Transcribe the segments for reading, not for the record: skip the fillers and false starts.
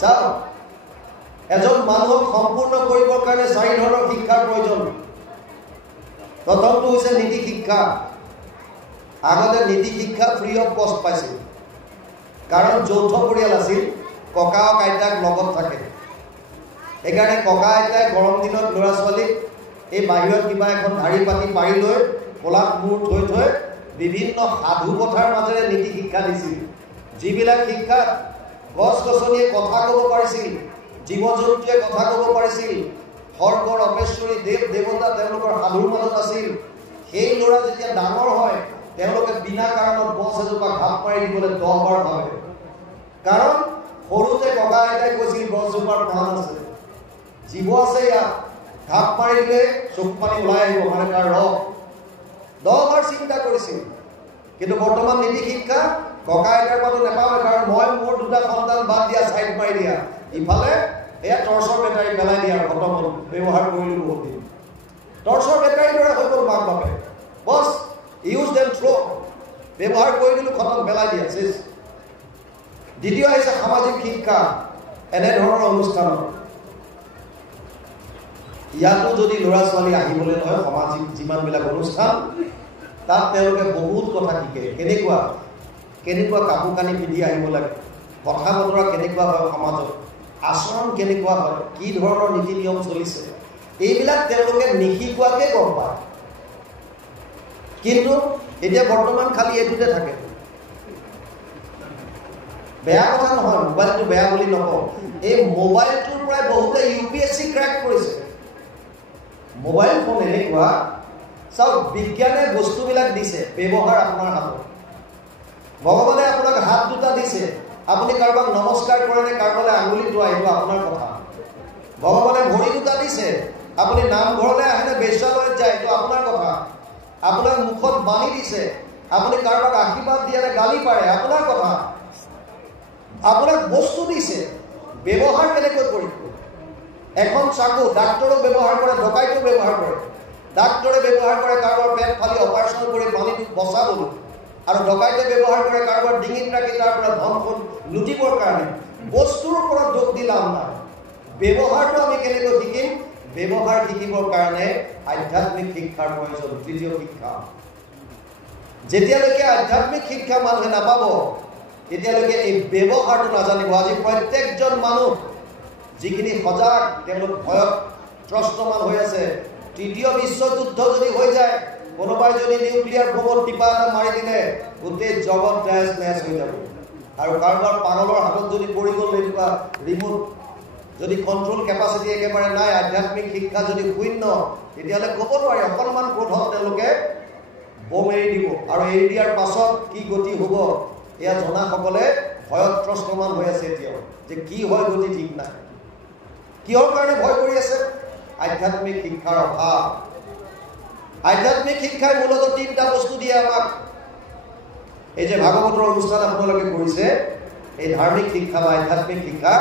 চাওক, এজন মানুহক সম্পূৰ্ণ কৰিবৰ কাৰণে 4 ধৰণৰ শিক্ষাৰ প্ৰয়োজন। প্ৰথমটো হৈছে নীতি শিক্ষা। আগতে নীতি শিক্ষা ফ্ৰী অফ কষ্ট পাইছিল, কাৰণ যৌথ পৰিয়াল আছিল, ককা আৰু আইতাক লগত থাকে। সেইকাৰণে ককা আইতাই গৰম দিনত ল'ৰা ছোৱালীক এই বাহিৰত কিবা এখন ধাৰি পাতি পাৰি লৈ কলাত মূৰ থৈ থৈ বিভিন্ন সাধু কথাৰ মাজেৰে নীতি শিক্ষা দিছিল। যিবিলাক শিক্ষাত গছ গছনিয়ে কথা ক'ব পাৰিছিল, জীৱ জন্তুৱে কথা ক'ব পাৰিছিল, স্বৰ্গৰ অপেশ্বৰী দেৱ দেৱতা তেওঁলোকৰ সাধুৰ মাজত আছিল। সেই ল'ৰা যেতিয়া ডাঙৰ হয়, তেওঁলোকে বিনা কাৰণত গছ এজোপা ঘাপ মাৰি দিবলৈ 10 বাৰ ভাবে। কাৰণ সৰুতে ককা আইতাই কৈছিল গছজোপাৰ প্ৰাণ আছে, জীৱ আছে, ইয়াত ঘাপ মাৰি দিলে চকু পানী ওলাই আহিব, মানে তাৰ ৰস। 10 বাৰ চিন্তা কৰিছিল। কিন্তু বৰ্তমান নীতি শিক্ষা ককা আইতাৰ পৰা নাপাবে, কাৰণ মই মোৰ 2টা সন্তান বাদ দিয়া, ছাইড মাৰি দিয়া, ইফালে এয়া টৰ্চৰ বেটাৰী পেলাই দিয়া, খতম হ'ল, ব্যৱহাৰ কৰিলোঁ বহুত দিন। টৰ্চৰ বেটাৰীৰ দৰে হৈ গ'ল মাক বাপে, বছ ইউজ দেন থ্ৰ', ব্যৱহাৰ কৰি দিলোঁ, খতম, পেলাই দিয়া, শেষ। দ্বিতীয় আহিছে সামাজিক শিক্ষা। এনেধৰণৰ অনুষ্ঠানত ইয়াতো যদি ল'ৰা ছোৱালী আহিবলৈ নহয়, সামাজিক যিমানবিলাক অনুষ্ঠান, তাত তেওঁলোকে বহুত কথা শিকে। কেনেকুৱা কাপোৰ কানি পিন্ধি আহিব লাগে, কথা বতৰা কেনেকুৱা হয় সমাজত, আচৰণ কেনেকুৱা হয়, কি ধৰণৰ নীতি নিয়ম চলিছে, এইবিলাক তেওঁলোকে নিশিকোৱাকৈ গম পায়। কিন্তু এতিয়া বৰ্তমান খালি এইটোতে থাকে। বেয়া কথা নহয়, মোবাইলটো বেয়া বুলি নকওঁ। এই মোবাইলটোৰ পৰাই বহুতে UPSC ক্ৰেক কৰিছে। মোবাইল ফোন এনেকুৱা, চাওক, বিজ্ঞানে বস্তুবিলাক দিছে, ব্যৱহাৰ আপোনাৰ হাতত। ভগৱানে আপোনাক হাত 2টা দিছে, আপুনি কাৰোবাক নমস্কাৰ কৰে নে কাৰোবালৈ আঙুলি টোৱাই, এইটো আপোনাৰ কথা। ভগৱানে ভৰি 2টা দিছে, আপুনি নামঘৰলৈ আহে নে বেশ্যালয়ত যায়, এইটো আপোনাৰ কথা। আপোনাক মুখত বাণী দিছে, আপুনি কাৰোবাক আশীৰ্বাদ দিয়ে নে গালি পাৰে, আপোনাৰ কথা। আপোনাক বস্তু দিছে, ব্যৱহাৰ কেনেকৈ কৰিব। এখন চাকু ডাক্তৰক ব্যৱহাৰ কৰে, ডকাইতো ব্যৱহাৰ কৰে। ডাক্তৰে ব্যৱহাৰ কৰে কাৰোবাৰ পেট ফালি অপাৰেশ্যন কৰি পানীটো বচাবলৈ, আৰু ডকাইতে ব্যৱহাৰ কৰে কাৰোবাৰ ডিঙিত ৰাখি তাৰ পৰা ধন লুটিবৰ কাৰণে। বস্তুৰ ওপৰত দোষ দি লাভ নাই। ব্যৱহাৰটো আমি কেনেকৈ শিকিম? ব্যৱহাৰ শিকিবৰ কাৰণে আধ্যাত্মিক শিক্ষাৰ প্ৰয়োজন। তৃতীয় শিক্ষা, যেতিয়ালৈকে আধ্যাত্মিক শিক্ষা মানুহে নাপাব, তেতিয়ালৈকে এই ব্যৱহাৰটো নাজানিব। আজি প্ৰত্যেকজন মানুহ যিখিনি সজাগ, তেওঁলোক ভয়ত ত্ৰস্তমান হৈ আছে। তৃতীয় বিশ্বযুদ্ধ যদি হৈ যায়, কোনোবাই যদি নিউক্লিয়াৰ বোমত টিপা এটা মাৰি দিলে, গোটেই জগত তেজ নেজ হৈ যাব। আৰু কাৰোবাৰ পাগলৰ হাতত যদি পৰি গ'ল এনেকুৱা ৰিমোট, যদি কণ্ট্ৰল কেপাচিটি একেবাৰে নাই, আধ্যাত্মিক শিক্ষা যদি শূন্য, তেতিয়াহ'লে ক'ব নোৱাৰি। অকণমান ক্ৰোধত তেওঁলোকে বোম এৰি দিব, আৰু এৰি দিয়াৰ পাছত কি গতি হ'ব, এয়া জনাসকলে ভয়ত ত্ৰস্তমান হৈ আছে এতিয়াও, যে কি হয় গতি ঠিক নাই। কিহৰ কাৰণে ভয় কৰি আছে? আধ্যাত্মিক শিক্ষাৰ অভাৱ। আধ্যাত্মিক শিক্ষাই মূলত 3টা বস্তু দিয়ে আমাক। এই যে ভাগৱতৰ অনুষ্ঠান আপোনালোকে কৰিছে, এই ধাৰ্মিক শিক্ষা বা আধ্যাত্মিক শিক্ষা,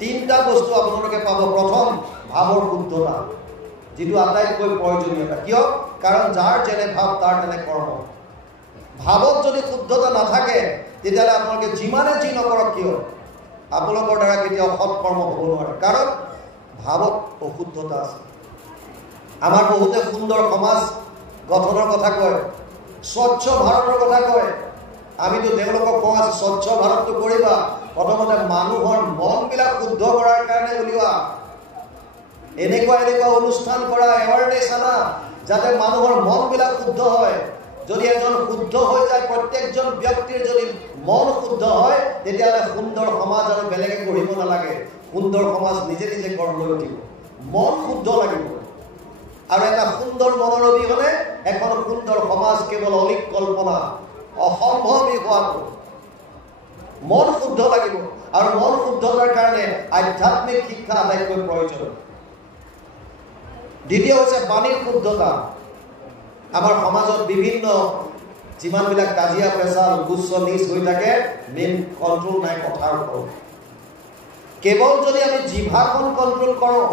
3টা বস্তু আপোনালোকে পাব। প্ৰথম, ভাৱৰ শুদ্ধতা, যিটো আটাইতকৈ প্ৰয়োজনীয়তা। কিয়? কাৰণ যাৰ যেনে ভাৱ তাৰ তেনে কৰ্ম। ভাৱত যদি শুদ্ধতা নাথাকে, তেতিয়াহ'লে আপোনালোকে যিমানে যি নকৰক কিয়, আপোনালোকৰ দ্বাৰা কেতিয়াও সৎকৰ্ম হ'ব নোৱাৰে, কাৰণ ভাৱত অশুদ্ধতা আছে। আমাৰ বহুতে সুন্দৰ সমাজ গঠনৰ কথা কয়, স্বচ্ছ ভাৰতৰ কথা কয়। আমিতো তেওঁলোকক কওঁ আছে স্বচ্ছ ভাৰতটো কৰিবা, প্ৰথমতে মানুহৰ মনবিলাক শুদ্ধ কৰাৰ কাৰণে উলিওৱা। এনেকুৱা অনুষ্ঠান কৰা, এৱাৰনেছ আনা, যাতে মানুহৰ মনবিলাক শুদ্ধ হয়। যদি এজন শুদ্ধ হৈ যায়, প্ৰত্যেকজন ব্যক্তিৰ যদি মন শুদ্ধ হয়, তেতিয়াহ'লে সুন্দৰ সমাজ আৰু বেলেগে গঢ়িব নালাগে। সুন্দৰ সমাজ নিজে নিজে গঢ় লৈ উঠিব। মন শুদ্ধ লাগিব, আৰু এটা সুন্দৰ মনৰ অবিহনে এখন সুন্দৰ সমাজ কেৱল অলিক কল্পনা, অসম্ভৱী হোৱাটো। মন শুদ্ধ লাগিব, আৰু মন শুদ্ধতাৰ কাৰণে আধ্যাত্মিক শিক্ষা আটাইতকৈ প্ৰয়োজন। দ্বিতীয় হৈছে বাণীৰ শুদ্ধতা। আমাৰ সমাজত বিভিন্ন যিমানবিলাক কাজিয়া পেচাল উচ্চ নিচ হৈ থাকে, মেইন কণ্ট্ৰল নাই কথাৰ ওপৰত। কেৱল যদি আমি জিভাখন কণ্ট্ৰল কৰোঁ,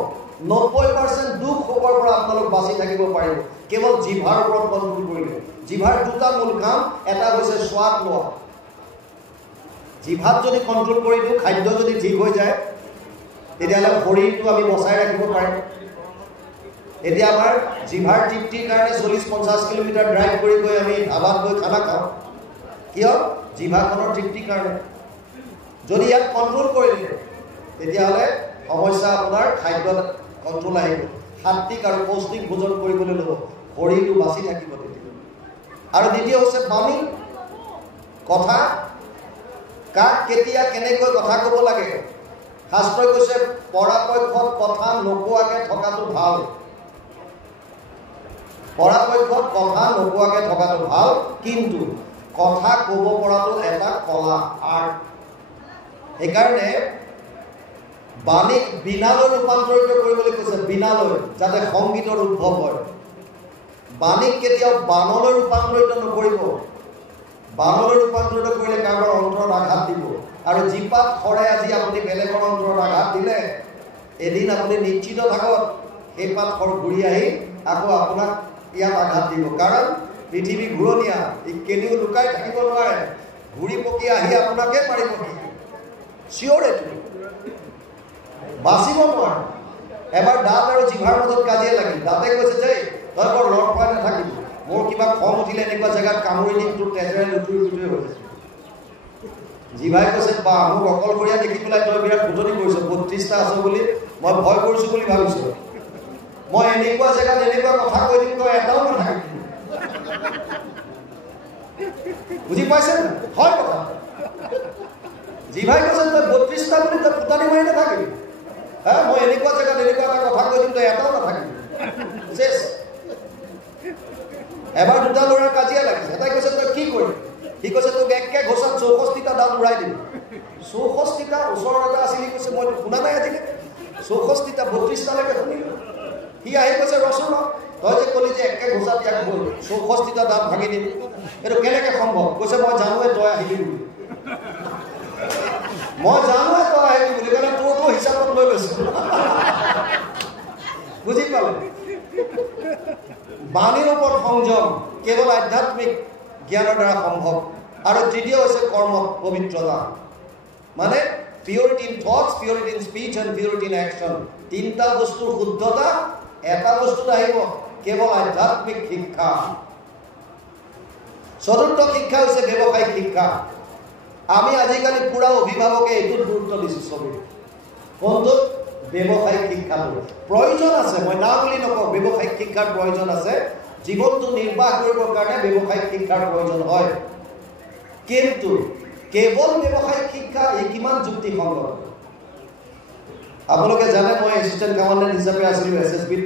90% দুখ শোকৰ পৰা আপোনালোক বাচি থাকিব পাৰিব, কেৱল জিভাৰ ওপৰত কণ্ট্ৰল কৰিলে। জিভাৰ 2টা মূল কাম, এটা হৈছে সোৱাদ লোৱা। জিভাত যদি কণ্ট্ৰল কৰি দিওঁ, খাদ্য যদি ঠিক হৈ যায়, তেতিয়াহ'লে শৰীৰটো আমি বচাই ৰাখিব পাৰিম। এতিয়া আমাৰ জিভাৰ তৃপ্তিৰ কাৰণে 40-50 কিলোমিটাৰ ড্ৰাইভ কৰি গৈ আমি ধাবাত গৈ খানা খাওঁ। কিয়? জিভাখনৰ তৃপ্তিৰ কাৰণে। যদি ইয়াক কণ্ট্ৰল কৰি দিয়ে, তেতিয়াহ'লে সমস্যা আপোনাৰ খাদ্যত কণ্ট্ৰল আহিব। সাত্বিক আৰু পৌষ্টিক ভোজন কৰিবলৈ ল'ব, শৰীৰটো বাচি থাকিব তেতিয়া। আৰু দ্বিতীয় হৈছে বাণী, কথা। কাক কেতিয়া কেনেকৈ কথা ক'ব লাগে। শাস্ত্ৰই কৈছে পৰাপক্ষত কথা নোকোৱাকৈ থকাটো ভাল। পৰাপক্ষত কথা নোকোৱাকৈ থকাটো ভাল, কিন্তু কথা ক'ব পৰাটো এটা কলা, আৰ্ট। সেইকাৰণে বাণীক বীণালৈ ৰূপান্তৰিত কৰিবলৈ কৈছে, বীণালৈ, যাতে সংগীতৰ উদ্ভৱ হয়। বাণীক কেতিয়াও বানলৈ ৰূপান্তৰিত নকৰিব। বানলৈ ৰূপান্তৰিত কৰিলে কাৰোবাৰ অন্তৰত আঘাত দিব। আৰু জীপাত খৰে আজি আপুনি বেলেগৰ অন্তৰত আঘাত দিলে, এদিন আপুনি নিশ্চিত থাকক সেই পাত খৰ ঘূৰি আহি আকৌ আপোনাক ইয়াত আঘাত দিব। কাৰণ পৃথিৱী ঘূৰণীয়া, ই কেনিও লুকাই থাকিব নোৱাৰে, ঘূৰি পকি আহি আপোনাকে মাৰিব। চিয়ৰ এইটো, বাচিব নোৱাৰে। এবাৰ দাঁত আৰু জিভাৰ মাজত কাজিয়া লাগিল। দাঁতে কৈছে যে তই বৰ লগ পাই নাথাকিব, মোৰ কিবা খং উঠিলে এনেকুৱা জেগাত কামুৰি দিম, তোৰ তেজেৰে লুটুৰি লুটুৰি হৈ যায়। জিভাই কৈছে বা মোক অকলশৰীয়া দেখি পেলাই তই বিৰাট ফুটনি কৰিছ, 32টা আছ বুলি মই ভয় কৰিছোঁ বুলি ভাবিছোঁ। মই এনেকুৱা জেগাত এনেকুৱা কথা কৈ দিম তই এটাও নাথাকিবি। বুজি পাইছে? হয় কথা। জিভাই কৈছে তই 32টা বুলি তই ফুটানি মাৰি নাথাকিবি। মই এনেকুৱা জেগাত এনেকুৱা এটা কথা কৈ দিম তই এটাও নাথাকিবি। এবাৰ দুটা ল'ৰাৰ কাজিয়া লাগিছে। এটাই কৈছে তই কি কৰিবি? সি কৈছে তোক একে ঘোষাত 64টা দাঁত উৰাই দিম। 64টা ওচৰত এটা আছিলি, কৈছে মইতো শুনা নাই আজিলৈকে। 64টা 32টালৈকে শুনিলো। সি আহি কৈছে ৰচোন, তই যে ক'লি যে একে ঘোষাত ইয়াক 64টা দাঁত ভাঙি দিম, এইটো কেনেকে সম্ভৱ? কৈছে মই জানোৱে তই আহিবি বুলি। মই জানোৱে তই আহিবি বুলি ক'লে তোৰতো হিচাপত লৈ গৈছো। বুজি পালে? বাণীৰ ওপৰত সংযম কেৱল আধ্যাত্মিক জ্ঞানৰ দ্বাৰা সম্ভৱ। আৰু তৃতীয় হৈছে কৰ্মত পবিত্ৰতা, মানে purity in thoughts, purity in speech and purity in action. তিনিটা বস্তুৰ শুদ্ধতা এটা বস্তুত আহিব, কেৱল আধ্যাত্মিক শিক্ষা। চতুৰ্থ শিক্ষা হৈছে ব্যৱসায়িক শিক্ষা। আমি আজিকালি পুৰা অভিভাৱকে এইটোত গুৰুত্ব দিছোঁ চবেই। কোনটোত? ব্যৱসায়িক শিক্ষাটো প্ৰয়োজন আছে, মই না বুলি নকওঁ, ব্যৱসায়িক শিক্ষাৰ প্ৰয়োজন আছে। জীৱনটো নিৰ্বাহ কৰিবৰ কাৰণে ব্যৱসায়িক শিক্ষাৰ প্ৰয়োজন হয়। কিন্তু কেৱল ব্যৱসায়িক শিক্ষা এই কিমান যুক্তিসংগত? আপোনালোকে জানে মই এছিষ্টেণ্ট কমাণ্ডেণ্ট হিচাপে আছিলোঁ SSBত।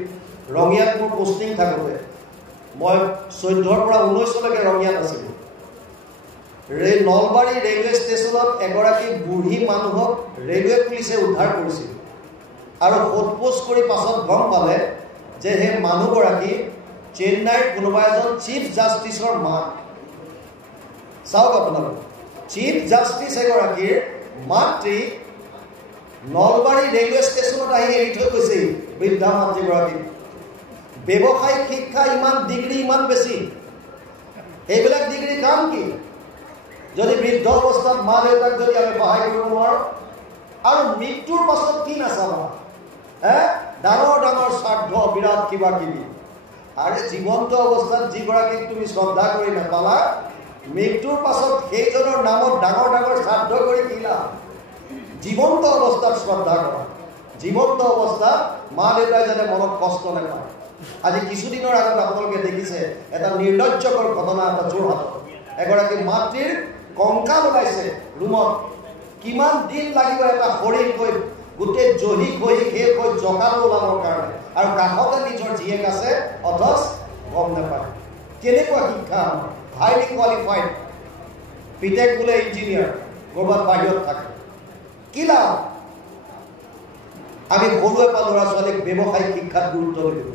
ৰঙিয়াত মোৰ পোষ্টিং থাকোঁতে মই 14ৰ পৰা 19লৈকে ৰঙিয়াত আছিলোঁ। নলবাৰী ৰেলৱে ষ্টেচনত এগৰাকী বুঢ়ী মানুহক ৰেলৱে পুলিচে উদ্ধাৰ কৰিছিল। আৰু সোধপোছ কৰি পাছত গম পালে যে সেই মানুহগৰাকী চেন্নাইৰ কোনোবা এজন চিফ জাষ্টিছৰ মাক। চাওক আপোনালোক, চিফ জাষ্টিছ এগৰাকীৰ মাতৃ নলবাৰী ৰেলৱে ষ্টেচনত আহি এৰি থৈ গৈছে বৃদ্ধা মাতৃগৰাকী। ব্যৱসায়িক শিক্ষা ইমান ডিগ্ৰী ইমান বেছি, এইবিলাক ডিগ্ৰী কাম কি যদি বৃদ্ধ অৱস্থাত মা দেউতাক যদি আমি সহায় কৰিব নোৱাৰোঁ? আৰু মৃত্যুৰ পাছত কি নাচাবা? ডাঙৰ ডাঙৰ স্বাৰ্থ, বিৰাট কিবা কিবি। আৰে জীৱন্ত অৱস্থাত যিগৰাকীক তুমি শ্ৰদ্ধা কৰি নাপালা, মৃত্যুৰ পাছত সেইজনৰ নামত ডাঙৰ ডাঙৰ শ্ৰাদ্ধ কৰি দিলা। জীৱন্ত অৱস্থাত শ্ৰদ্ধা কৰা। জীৱন্ত অৱস্থাত মা দেউতাই যাতে মনত কষ্ট নাপায়। আজি কিছুদিনৰ আগত আপোনালোকে দেখিছে এটা নিৰ্লজ্জকৰ ঘটনা এটা যোৰহাটত। এগৰাকী মাতৃৰ কংকাল ওলাইছে ৰুমত। কিমান দিন লাগিব এটা শৰীৰ হৈ গোটেই জহি খহি শেষ হৈ জকালো ওলাবৰ কাৰণে, আৰু কাষতে নিজৰ জীয়েক আছে, অথচ গম নাপায়। কেনেকুৱা শিক্ষা? হাইলি কোৱালিফাইড, পিতেক বোলে ইঞ্জিনিয়াৰ, ক'ৰবাত বাহিৰত থাকে। কি লাভ? আমি সৰুৰে পৰা ল'ৰা ছোৱালীক ব্যৱসায়িক শিক্ষাত গুৰুত্ব দিব।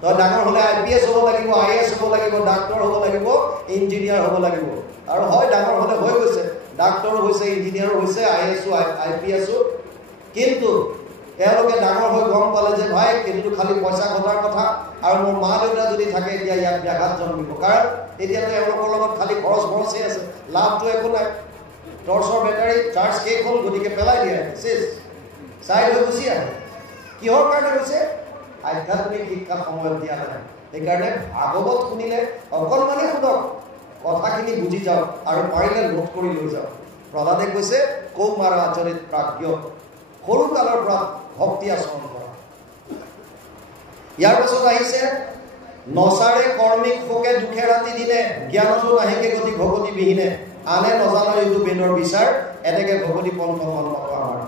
তই ডাঙৰ হ'লে IPS হ'ব লাগিব, IAS হ'ব লাগিব, ডাক্তৰ হ'ব লাগিব, ইঞ্জিনিয়াৰ হ'ব লাগিব। আৰু হয়, ডাঙৰ হ'লে হৈ গৈছে, ডাক্তৰো হৈছে, ইঞ্জিনিয়াৰো হৈছে, IASো IPSো। কিন্তু তেওঁলোকে ডাঙৰ হৈ গম পালে যে ভাই কিন্তু খালি পইচা ঘটাৰ কথা, আৰু মোৰ মা দেউতা যদি থাকে এতিয়া ইয়াক ব্যাঘাত জন্মিব। কাৰণ এতিয়াতো এওঁলোকৰ লগত খালি খৰচহে আছে, লাভটো একো নাই। টৰ্চৰ বেটাৰী চাৰ্জ শেষ হ'ল গতিকে পেলাই দিয়ে শেষ চাই হৈ গুচি আহে কিহৰ কাৰণে হৈছে আধ্যাত্মিক শিক্ষা সময়ত দিয়া নাই সেইকাৰণে ভাগৱত শুনিলে অকণমানেই শুনক কথাখিনি বুজি যাওক আৰু পাৰিলে নোট কৰি লৈ যাওক প্ৰহ্লাদে কৈছে কৌমাৰ আচৰিত প্ৰাজ্ঞ সৰু কালৰ পৰা ভক্তি আচৰণ কৰা ইয়াৰ পাছত আহিছে নচাৰে কৰ্মিক শোকে দুখে ৰাতি দিনে জ্ঞানতো নাহিকে গতি ভগতি বিহীনে আনে নজানো এইটো বেদৰ বিচাৰ এনেকে ভগতি পন্থ সন্মত আমাৰ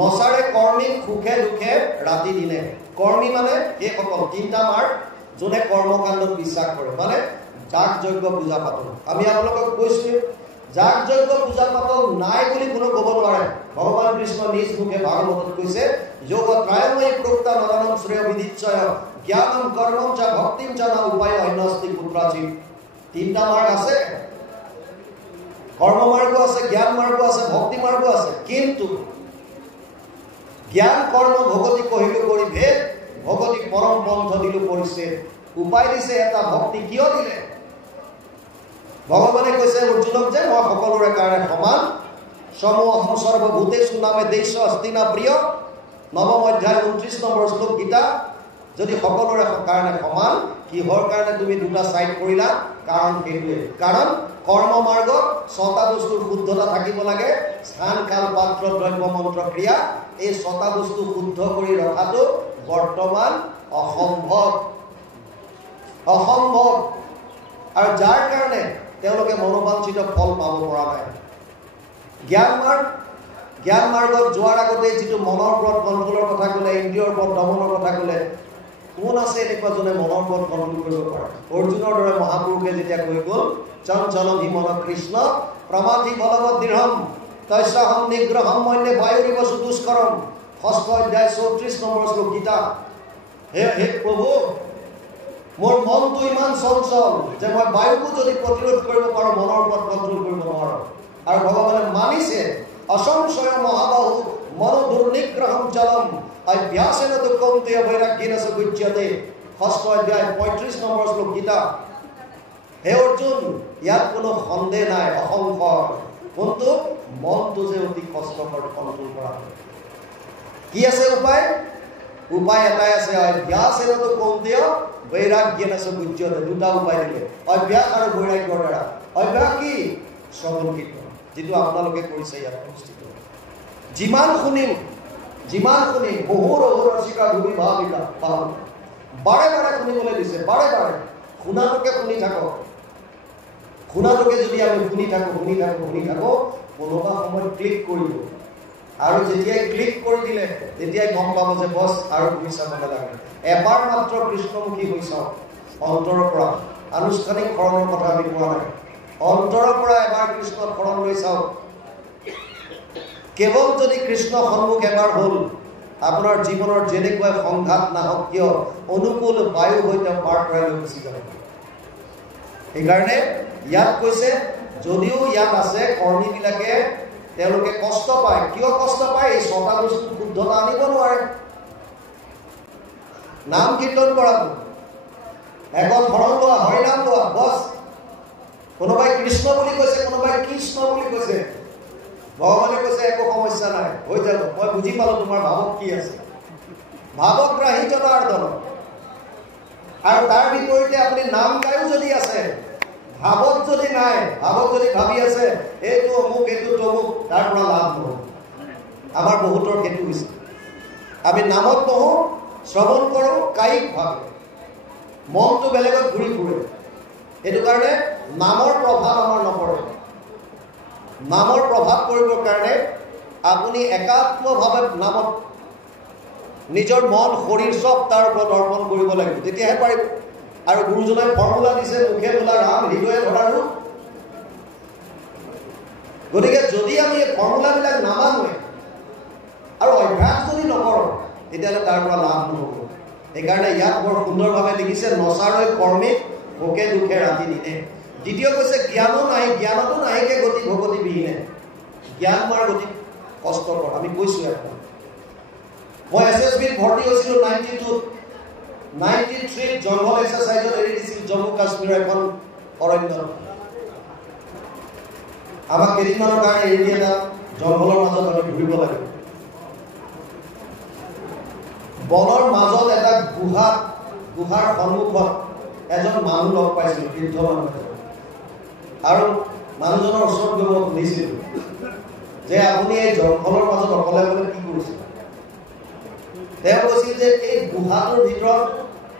নচাৰে কৰ্মিক সুখে দুখে ৰাতি দিনে কৰ্মী মানে এইসকল তিনিটা মাৰ যোনে কৰ্মকাণ্ডত বিশ্বাস কৰে মানে যাগ যজ্ঞ পূজা পাতল আমি আপোনালোকক কৈছোঁ যাগ যজ্ঞ পূজা পাতল নাই বুলি কোনো ক'ব নোৱাৰে ভগৱান কৃষ্ণ নিজ মুখে ভাগৱতত কৈছে যোগ ত্ৰয়ময়ী প্ৰোক্তা নদনম শ্ৰেয় বিদিচ্ছয় জ্ঞানম কৰ্মম চ ভক্তিম চ না উপায় অন্যস্তি পুত্ৰাচি তিনিটা মাৰ্গ আছে কৰ্ম মাৰ্গ আছে জ্ঞান মাৰ্গ আছে ভক্তি মাৰ্গ আছে কিন্তু জ্ঞান কৰ্ম ভগতি কহিলো কৰি ভেদ ভগতি পৰম পন্থ দিলো কৰিছে উপায় দিছে এটা ভক্তি কিয় দিলে ভগৱানে কৈছে অৰ্জুনক যে মই সকলোৰে কাৰণে সমান সমূহ সৰ্বভূতেষু নামে দেশ অস্তিনা প্ৰিয় নৱম অধ্যায় 29 নম্বৰ শ্লোক গীতা যদি সকলোৰে কাৰণে সমান কিহৰ কাৰণে তুমি দুটা সাইড কৰিলা কাৰণ সেইটোৱে কাৰণ কৰ্ম মাৰ্গত ছটা বস্তুৰ শুদ্ধতা থাকিব লাগে স্থান কাল পাত্ৰ দ্ৰব্য মন্ত্ৰ ক্ৰিয়া এই ছটা বস্তু শুদ্ধ কৰি ৰখাটো বৰ্তমান অসম্ভৱ আৰু যাৰ কাৰণে তেওঁলোকে মনোবাঞ্ছিত ফল পাব পৰা নাই জ্ঞান মাৰ্গত যোৱাৰ আগতে যিটো মনৰ ওপৰত কণ্ট্ৰলৰ কথা ক'লে ইন্দ্ৰিয়ৰ ওপৰত দমনৰ কথা ক'লে কোন আছে এনেকুৱা যোনে মনৰ ওপৰত কণ্ট্ৰল কৰিব পাৰে অৰ্জুনৰ দৰে মহাপুৰুষে যেতিয়া কৈ গ'ল চঞ্চলম হিমন কৃষ্ণ প্ৰমাধি বলৱৎ দৃঢ়ম তস্যাহম নিগ্ৰহম মন্যে বায়ুৰিব সুদুষ্কৰম 6 অধ্যায় 34 নম্বৰ শ্লোক গীতা হে প্ৰভু মোৰ মনটো ইমান চঞ্চল যে মই বায়ুকো যদি প্ৰতিৰোধ কৰিব পাৰোঁ মনৰ ওপৰত কণ্ট্ৰল কৰিব নোৱাৰোঁ আৰু ভগৱানে মানিছে অসংশয় মহাবাহু মন দুৰ্নিগ্ৰহম জলম অভ্যাসেন তু কৌন্তেয় বৈৰাগ্যেন চ গুচ্যতে 6 অধ্যায় 35 নম্বৰ শ্লোক গীতা হে অৰ্জুন ইয়াত কোনো সন্দেহ নাই অসংশয় কিন্তু মনটো যে অতি কষ্টকৰ কণ্ট্ৰল কৰা কি আছে উপায় এটাই আছে অভ্যাসেন তু কৌন্তেয় বৈৰাগ্যেন চ গুচ্যতে দুটা উপায় দিলে অভ্যাস আৰু বৈৰাগ্যৰ দ্বাৰা অভ্যাস কি শ্ৰৱণ কীৰ্তন যিটো আপোনালোকে কৰিছে ইয়াত অনুষ্ঠিত যিমান শুনিম বহুৰ ৰচিকা ঘূৰি ভাবিলা বাৰে শুনিবলৈ দিছে বাৰে শুনাটোকে শুনি থাকক শুনাটোকে যদি আমি শুনি থাকো কোনোবা সময়ত ক্লিক কৰিব আৰু যেতিয়াই ক্লিক কৰি দিলে তেতিয়াই গম পাব যে বছ আৰু ঘূৰি চাব নালাগে এবাৰ মাত্ৰ কৃষ্ণমুখী হৈ চাওক অন্তৰৰ পৰা আনুষ্ঠানিক শৰণৰ কথা আমি কোৱা নাই অন্তৰৰ পৰা এবাৰ কৃষ্ণৰ শৰণ লৈ চাওক কেৱল যদি কৃষ্ণ সন্মুখ এবাৰ হ'ল আপোনাৰ জীৱনৰ যেনেকুৱা সংঘাত নাহক কিয় অনুকূল বায়ু হৈ তেওঁ পাৰ কৰাই লৈ গুচি যাব সেইকাৰণে ইয়াত কৈছে যদিও ইয়াত আছে কৰ্মীবিলাকে তেওঁলোকে কষ্ট পায় কিয় কষ্ট পায় এই ছটা বস্তু শুদ্ধতা আনিব নোৱাৰে নাম কীৰ্তন কৰাটো এখন শৰণ লোৱা হৰিনাম লোৱা বছ কোনোবাই কৃষ্ণ বুলি কৈছে কোনোবাই কৃষ্ণ বুলি কৈছে ভগৱানে কৈছে একো সমস্যা নাই হৈ যাব মই বুজি পালো তোমাৰ ভাৱক কি আছে ভাৱগ্ৰাহী জনাৰ্দন আৰু তাৰ বিপৰীতে আপুনি নাম গায়ো যদি আছে ভাৱত যদি নাই ভাৱত যদি ভাবি আছে এইটো অমুক এইটো তমুক তাৰ পৰা লাভ নহ'ব আমাৰ বহুতৰ সেইটো হৈছে আমি নামত বহোঁ শ্ৰৱণ কৰোঁ কায়িকভাৱে মনটো বেলেগত ঘূৰি ফুৰে এইটো কাৰণে নামৰ প্ৰভাৱ আমাৰ নপৰে নামৰ প্ৰভাৱ পৰিবৰ কাৰণে আপুনি একাত্মভাৱে নামত নিজৰ মন শৰীৰ চব তাৰ ওপৰত অৰ্পণ কৰিব লাগিব তেতিয়াহে পাৰিব আৰু গুৰুজনাই ফৰ্মুলা দিছে মুখে বোলা ৰাম হৃদয়ে ধৰা ৰূপ গতিকে যদি আমি এই ফৰ্মুলাবিলাক নামানোৱে আৰু অভ্যাস যদি নকৰোঁ তেতিয়াহ'লে তাৰ পৰা লাভ নহ'ব সেইকাৰণে ইয়াত বৰ সুন্দৰভাৱে লিখিছে নচাৰৈ কৰ্মী ভোকে দুখে ৰাতি দিনে দ্বিতীয় কৈছে জ্ঞানতো নাহিকে গতি ভগতি বিহীনে জ্ঞান মাৰ গতি কষ্টকৰ আমি কৈছোঁ এখন মই SSBত ভৰ্তি হৈছিলোঁ 93 জংঘল এক্সাৰচাইজত এৰি দিছিল জম্মু কাশ্মীৰৰ এখন অৰণ্য আমাক কেইদিনমানৰ কাৰণে এৰি দিয়ে তাত জংঘলৰ মাজত আমি ঘূৰিব লাগে বনৰ মাজত এটা গুহাৰ সন্মুখত এজন মানুহ লগ পাইছিলোঁ বৃদ্ধ মানুহ আৰু মানুহজনৰ ওচৰত গৈ মই সুধিছিলোঁ যে আপুনি এই জংঘলৰ মাজত অকলে অকলে কি কৰিছে তেওঁ কৈছিল যে এই গুহাটোৰ ভিতৰত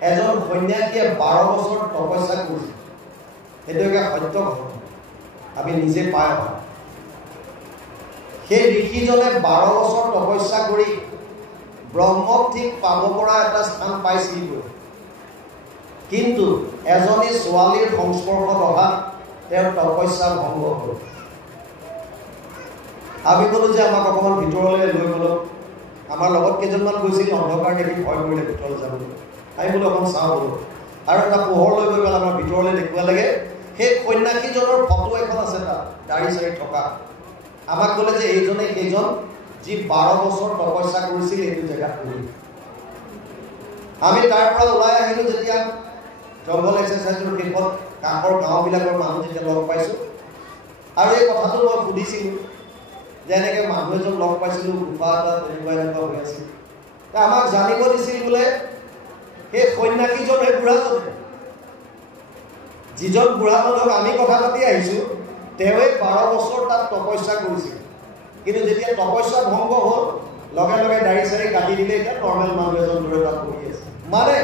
এজন সন্যাসীয়ে 12 বছৰ তপস্যা কৰিছিল সেইটো এটা সত্য কথা আমি নিজে পাই অহা সেই ঋষিজনে 12 বছৰ তপস্যা কৰি ব্ৰহ্মক ঠিক পাব পৰা এটা স্থান পাইছিল কিন্তু এজনী ছোৱালীৰ সংস্পৰ্শত অহা তেওঁৰ তপস্যা ভংগ হ'ল আমি ক'লো যে আমাক অকণমান ভিতৰলৈ লৈ গ'লো আমাৰ লগত কেইজনমান গৈছিল অন্ধকাৰ দেখি ভয় কৰিলে ভিতৰলৈ যাবলৈ আমি বোলো অকণ চাওঁ বোলো আৰু এটা পোহৰ লৈ গৈ পেলাই আমাৰ ভিতৰলৈ দেখুৱা লাগে সেই সন্যাসীজনৰ ফটো এখন আছে তাত দাড়ি চাৰি থকা আমাক ক'লে যে এইজনে সেইজন যি 12 বছৰ তপস্যা কৰিছিল এইটো জেগাত কৰি আমি তাৰ পৰা ওলাই আহিলোঁ যেতিয়া জংঘল এক্সাৰচাইজৰ শেষত কাষৰ গাঁওবিলাকৰ মানুহ যেতিয়া লগ পাইছোঁ আৰু এই কথাটো মই সুধিছিলোঁ যে এনেকৈ মানুহ এজন লগ পাইছিলোঁ গুফা এটা তেনেকুৱা হৈ আছিল আমাক জানিব দিছিল বোলে সেই সন্যাসীজন এই বুঢ়াজনে যিজন বুঢ়া মানুহক আমি কথা পাতি আহিছোঁ তেওঁৱে 12 বছৰ তাত তপস্যা কৰিছিল কিন্তু যেতিয়া তপস্যা ভংগ হ'ল লগে লগে দাড়ি চাৰি কাটি দিলে এতিয়া নৰ্মেল মানুহ এজন দৰে তাত পঢ়ি আছে মানে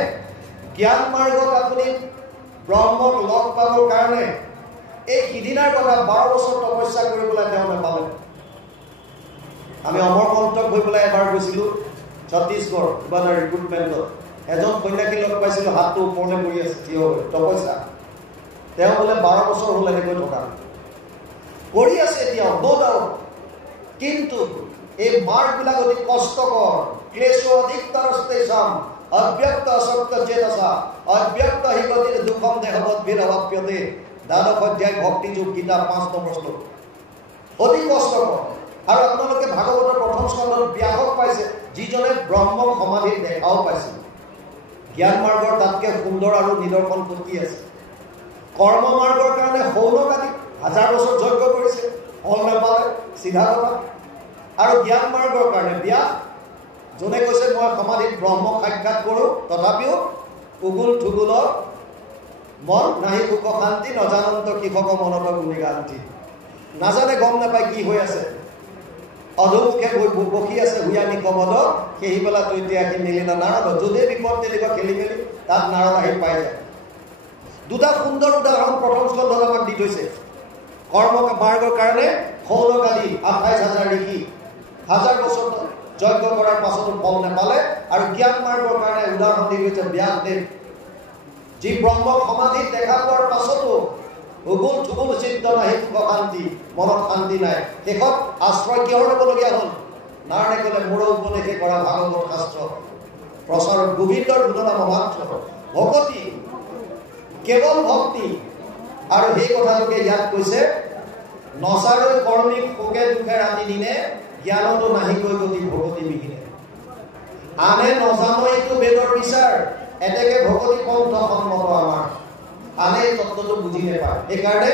জ্ঞান মাৰ্গত আপুনি ব্ৰহ্মক লগ পাবৰ কাৰণে এই সিদিনাৰ কথা 12 বছৰ তপস্যা কৰিবলৈ তেওঁ নাপালে আমি অমৰকণ্টক গৈ পেলাই এবাৰ গৈছিলোঁ ছত্তীশগড় কিবা এটা ৰিক্ৰুটমেণ্টত এজন সন্যাসী লগ পাইছিলোঁ হাতটো ওপৰলৈ কৰি আছে থিয় হৈ তপস্যা তেওঁ বোলে 12 বছৰ হ'ল এনেকৈ থকা কৰি আছে এতিয়াও নো কিন্তু এই মাৰ্গবিলাক অতি কষ্টকৰ ক্লেশ অধিকতৰস্তেষাম অব্যক্ত অসক্ত চেতসা অব্যক্ত হি গতিৰ দুখম দেহবৎ বিৰভাপ্যতে দ্বাদশ অধ্যায় ভক্তি যোগ গীতা 5 নম্বৰ শ্লোক অতি কষ্টকৰ আৰু আপোনালোকে ভাগৱতৰ প্ৰথম স্কন্ধত ব্যাসক পাইছে যিজনে ব্ৰহ্মক সমাধিত দেখাও পাইছে জ্ঞান মাৰ্গৰ তাতকৈ সুন্দৰ আৰু নিদৰ্শন কি আছে কৰ্ম মাৰ্গৰ কাৰণে সৌনক আদি 1000 বছৰ যজ্ঞ কৰিছে ফল নাপালে চিধা কথা আৰু জ্ঞান মাৰ্গৰ কাৰণে ব্যাস যোনে কৈছে মই সমাধিত ব্ৰহ্মক সাক্ষাৎ কৰোঁ তথাপিও উগুল থুগুল মন নাহি সুখ শান্তি নজানন্ত কৃষক মনত গুণিগান্তি নাজানে গম নাপায় কি হৈ আছে অধুমুখে বসি আছে হুয়ানি কমদ সেই পেলা তৈ এতিয়া মিলি নাৰদ য'তে বিপদ তেনেকুৱা খেলি মেলি তাত নাৰদ আহি পাই যায় দুটা সুন্দৰ উদাহৰণ প্ৰথম স্কন্ধত আমাক দি থৈছে কৰ্ম মাৰ্গৰ কাৰণে সৌনক আদি 28,000 ঋষি 1000 বছৰ যজ্ঞ কৰাৰ পাছতো ফল নাপালে আৰু জ্ঞান মাৰ্গৰ কাৰণে উদাহৰণ দি গৈছে ব্যাসদেৱ যি ব্ৰহ্মক সমাধিত দেখা পোৱাৰ পাছতো উগুল থুগুল চিত্ত নাহি সুখ শান্তি মনত শান্তি নাই শেষত আশ্ৰয় কিহৰ ল'বলগীয়া হ'ল নাৰায়ণে ক'লে মোৰ উপদেশে কৰা ভাগৱত শাস্ত্ৰ প্ৰচাৰত গোবিন্দৰ গুণনাম মাত্ৰ ভকতি কেৱল ভক্তি আৰু সেই কথাটোকে ইয়াত কৈছে নচাৰৈ কৰ্মীক শোকে দুখে ৰাতি দিনে জ্ঞানতো নাহিকৈ গতি ভকতি বিহীনে আনে নজানো এইটো বেদৰ বিচাৰ এতেকে ভকতি পন্থ সন্মত আমাৰ আনে তত্ত্বটো বুজি নাপায় সেইকাৰণে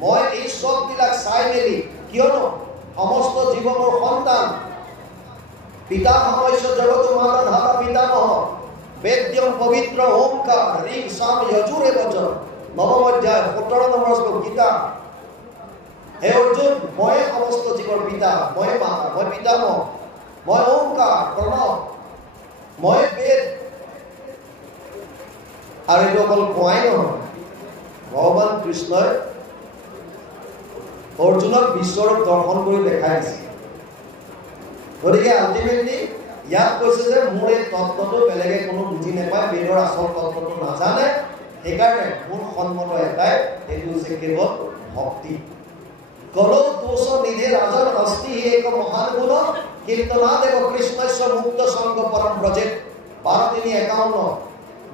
মই এই চববিলাক চাই মেলি কিয়নো সমস্ত জীৱনৰ সন্তান পিতা সমস্য জগত মাতা ধাতা পিতামহ বেদ্যম পবিত্ৰ ওমকাৰ ঋক সাম যজুৰে বচন নৱম অধ্যায় 17 নম্বৰ শ্লোক গীতা হে অৰ্জুন মই সমস্ত জীৱৰ পিতা মই মাতা মই পিতামহ মই ওমকাৰ প্ৰণৱ মই বেদ আৰু এইটো অকল কোৱাই নহয় ভগৱান কৃষ্ণই অৰ্জুনক বিশ্বৰূপ দৰ্শন কৰি দেখাই দিছে গতিকে আল্টিমেটলি ইয়াত কৈছে যে মোৰ এই তত্ত্বটো বেলেগে কোনো বুজি নাপায় বেদৰ আচল তত্ত্বটো নাজানে সেইকাৰণে মোৰ সন্মত এটাই সেইটো হৈছে কেৱল ভক্তি কলৌ দোষ নিধে ৰাজন অস্তি এক মহান গুণ কীৰ্তনাদেৱ কৃষ্ণস্য মুক্ত সংগ পৰম ব্ৰজেত 12:51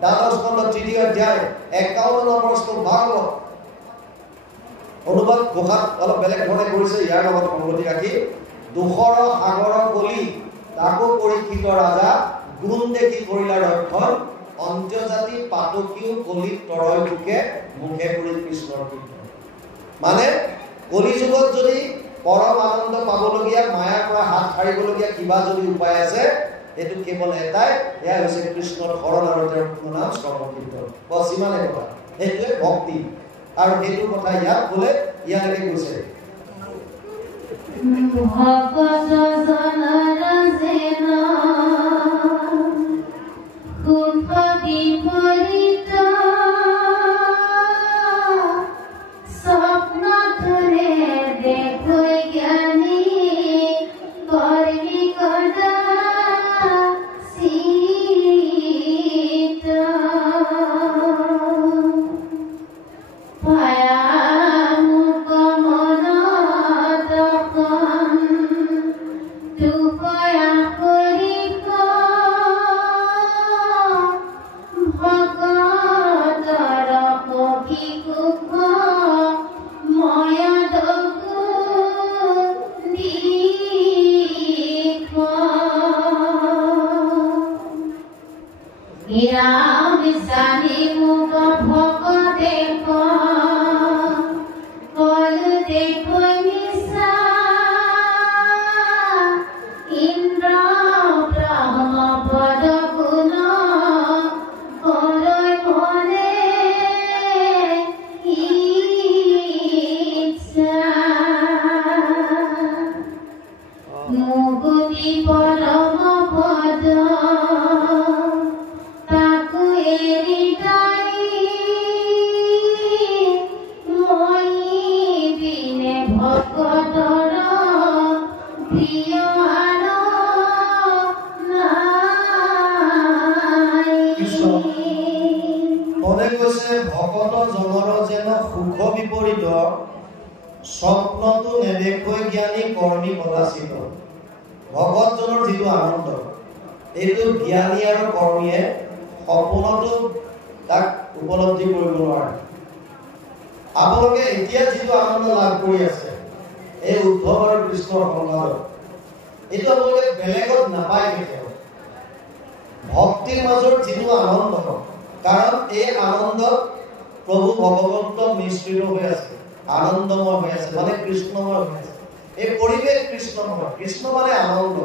দ্বাদশ স্কন্ধ 3 অধ্যায় 51 নম্বৰ শ্লোক ভাগৱত অনুবাদ ঘোষাত অলপ বেলেগ ধৰণে কৰিছে ইয়াৰ লগত সংগতি ৰাখি দুখৰ সাগৰ কলি তাকো পৰীক্ষিত ৰাজা গুণ দেখি কৰিলা ৰক্ষণ অন্ত্যজাতি পাতকীও কলিত তৰয় বুকে মুখে কৰি কৃষ্ণৰ কীৰ্তন মানে কলিযুগত যদি পৰম আনন্দ পাবলগীয়া মায়াৰ পৰা হাত সাৰিবলগীয়া কিবা যদি উপায় আছে এইটো কেৱল এটাই, এয়া হৈছে কৃষ্ণৰ শৰণ আৰু তেওঁৰ নাম শ্ৰৱণ কীৰ্তন। বছ ইমানে কথা, সেইটোৱে ভক্তি। আৰু সেইটো কথা ইয়াত বোলে ইয়ালৈকে কৈছে স্বপ্নটো নেদেখৈ জ্ঞানী কৰ্মী পলাচিত। ভকতজনৰ যিটো আনন্দ, এইটো জ্ঞানী আৰু কৰ্মীয়ে সপোনতো তাক উপলব্ধি কৰিব নোৱাৰে। আপোনালোকে এতিয়া যিটো আনন্দ লাভ কৰি আছে এই উদ্ধৱ আৰু কৃষ্ণৰ সংবাদত, এইটো আপোনালোকে বেলেগত নাপায় কেতিয়াও। ভক্তিৰ মাজৰ যিটো আনন্দ, কাৰণ এই আনন্দত প্ৰভু ভগৱন্ত মিশ্ৰিত হৈ আছে, আনন্দময় হৈ আছে, মানে কৃষ্ণময় হৈ আছে। এই পৰিৱেশ কৃষ্ণময়, কৃষ্ণ মানে আনন্দ।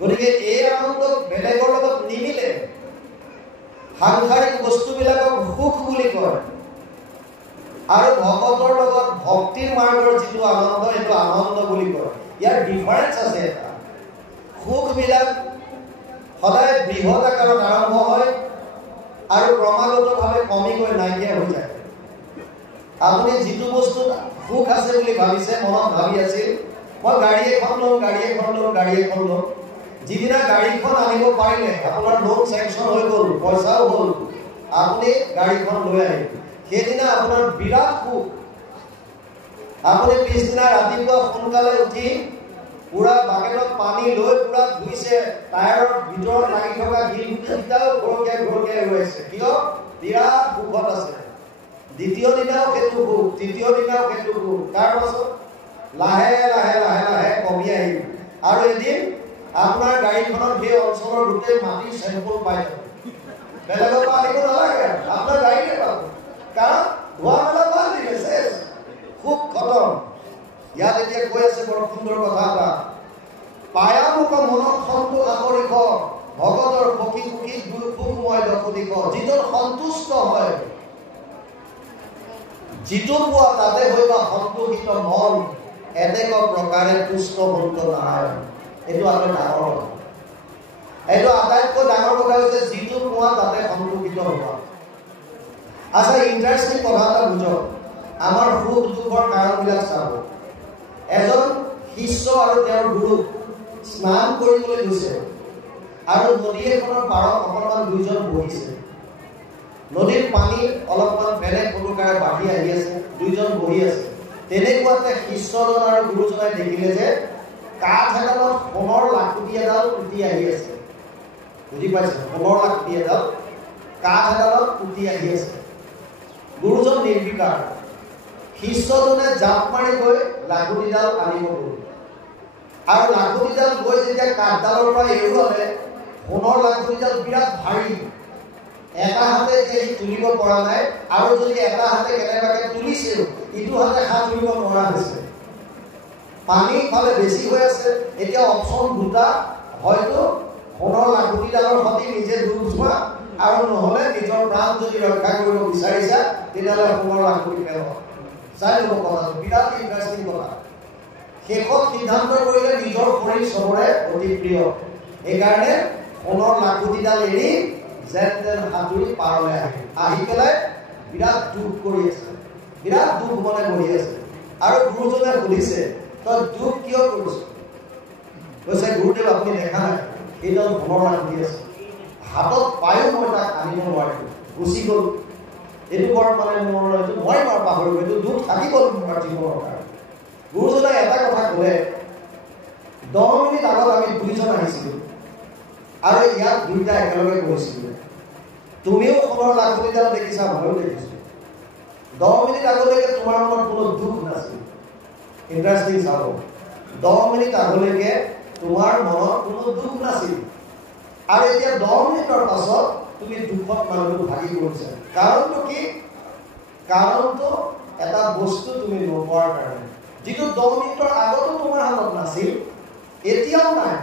গতিকে এই আনন্দ বেলেগৰ লগত নিমিলে। সাংসাৰিক বস্তুবিলাকক সুখ বুলি কয়, আৰু ভগৱতৰ লগত ভক্তিৰ মাৰ্গৰ যিটো আনন্দ, এইটো আনন্দ বুলি কয়। ইয়াৰ ডিফাৰেঞ্চ আছে এটা। সুখবিলাক সদায় বৃহৎ আকাৰত আৰম্ভ হয় আৰু ক্ৰমাগতভাৱে কমি গৈ নাইকিয়া হৈ যায়। আপুনি যিটো বস্তু সুখ আছে বুলি ভাবিছে, মনত ভাবি আছিল মই গাড়ী এখন ল'ম, গাড়ী এখন ল'ম, গাড়ী এখন ল'ম, যিদিনা গাড়ীখন আনিব পাৰিলে, আপোনাৰ লোন চেংচন হৈ গ'ল, পইচাও হ'ল, আপুনি গাড়ীখন লৈ আহিল, সেইদিনা আপোনাৰ বিৰাট সুখ। আপুনি পিছদিনা ৰাতিপুৱা সোনকালে উঠি পুৰা বাকেটত পানী লৈ পুৰা ধুইছে, টায়াৰৰ ভিতৰত লাগি থকা গিলকেইটাও ঘৰকীয়াই ঘৰকীয়াই ৰৈছে, কিয়? বিৰাট সুখত আছে। দ্বিতীয় দিনাও সেইটো সুখ, তৃতীয় দিনাও সেইটো সুখ। তাৰপাছত লাহে লাহে লাহে লাহে কমি আহিল, আৰু এদিন আপোনাৰ গাড়ীখনত সেই অঞ্চলৰ গোটেই মাটিৰ চেম্পল পাই যাব। বেলেগৰ পৰা আনিব নালাগে, আপোনাৰ গাড়ীতে পাব, কাৰণ ধোৱা মেলা বাদ দিলে, শেষ, সুখ খতম। ইয়াত এতিয়া কৈ আছে বৰ সুন্দৰ কথা এটা, পায়ামুখ মনত সন্তোষ আকৰিখ, ভগতৰ সখী সুখী সুখময় দশদিশ। যিজন সন্তুষ্ট হয়, যিটো পোৱা তাতে হইবা সন্তোষিত মন, এতেক প্ৰকাৰে পুষ্ট ভক্ত নাৰায়ণ। এইটো আমাৰ ডাঙৰ কথা। এইটো আটাইতকৈ ডাঙৰ কথা হৈছে যিটো পোৱা তাতে সন্তোষিত হোৱা। আচ্ছা, ইণ্টাৰেষ্টিং কথা এটা বুজক। আমাৰ সুখ দুখৰ কাৰণবিলাক চাব। এজন শিষ্য আৰু তেওঁৰ গুৰু স্নান কৰিবলৈ গৈছে, আৰু নদী এখনৰ পাৰত অকণমান দুইজন বহিছে। নদীৰ পানী অলপমান বেলেগ প্ৰকাৰে বাঢ়ি আহি আছে, দুইজন বহি আছে। তেনেকুৱাতে শিষ্যজন আৰু গুৰুজনাই দেখিলে যে কাঠ এডালত সোণৰ লাখুটি এডাল উটি আহি আছে। বুজি পাইছে? সোণৰ লাখুটি এডাল কাঠ এডালত উটি আহি আছে। গুৰুজন নিৰ্বিকাৰ। শিষ্যজনে জাপ মাৰি গৈ লাখুটিডাল আনিব গ'ল, আৰু লাখুটিডাল গৈ যেতিয়া কাঠডালৰ পৰা এৰুৱালে, সোণৰ লাখুটিডাল বিৰাট ভাৰী। এটা হাতে সি তুলিব পৰা নাই, আৰু যদি এটা হাতে কেনেবাকে তুলিছিল, ইটো হাতে হাত তুলিব নোৱাৰা হৈছে। পানী ফালে বেছি হৈ আছে এতিয়া অপচন দুটা হয়তো সোণৰ লাখুটিডালৰ সৈতে নিজে ডুব যোৱা আৰু নহ'লে নিজৰ প্ৰাণ যদি ৰক্ষা কৰিব বিচাৰিছা তেতিয়াহ'লে সোণৰ লাখুটি পেলোৱা চাই ল'ব কথাটো বিৰাট ইণ্টাৰেষ্টিং কথা শেষত সিদ্ধান্ত কৰিলে নিজৰ শৰীৰ চবৰে অতি প্ৰিয় সেইকাৰণে সোণৰ লাখুটিডাল এৰি যেন তেন সাঁতুৰি পাৰলৈ আহি পেলাই বিৰাট দুখ কৰি আছে বিৰাট দুখ মনে বহি আছে আৰু গুৰুজনে সুধিছে তই দুখ কিয় কৰিছ কৈছে গুৰুদেৱ আপুনি দেখা নাই এইডাল সোণৰ লাখুটি আছে হাতত পায়ো মই তাক আনিব নোৱাৰিলোঁ গুচি গ'ল এইটো বৰ মানে মোৰ এইটো মই মাৰ পাহৰিব এইটো দুখ থাকি গ'ল মোৰ জীৱনৰ কাৰণে গুৰুজনে এটা কথা ক'লে 10 মিনিট আগত আমি দুইজন আহিছিলোঁ আৰু ইয়াত দুইটা একেলগে গৈছিলোঁ তুমিও সোণৰ লাখুটিডাল দেখিছা ময়ো দেখিছোঁ 10 মিনিট আগলৈকে তোমাৰ মনত কোনো দুখ নাছিল ইণ্টাৰেষ্টিং চাব 10 মিনিট আগলৈকে তোমাৰ মনত কোনো দুখ নাছিল আৰু এতিয়া 10 মিনিটৰ পাছত তুমি দুখত মানুহটো ভাগি পৰিছা কাৰণটো কি কাৰণটো এটা বস্তু তুমি নোপোৱাৰ কাৰণে যিটো 10 মিনিটৰ আগতো তোমাৰ হাতত নাছিল এতিয়াও নাই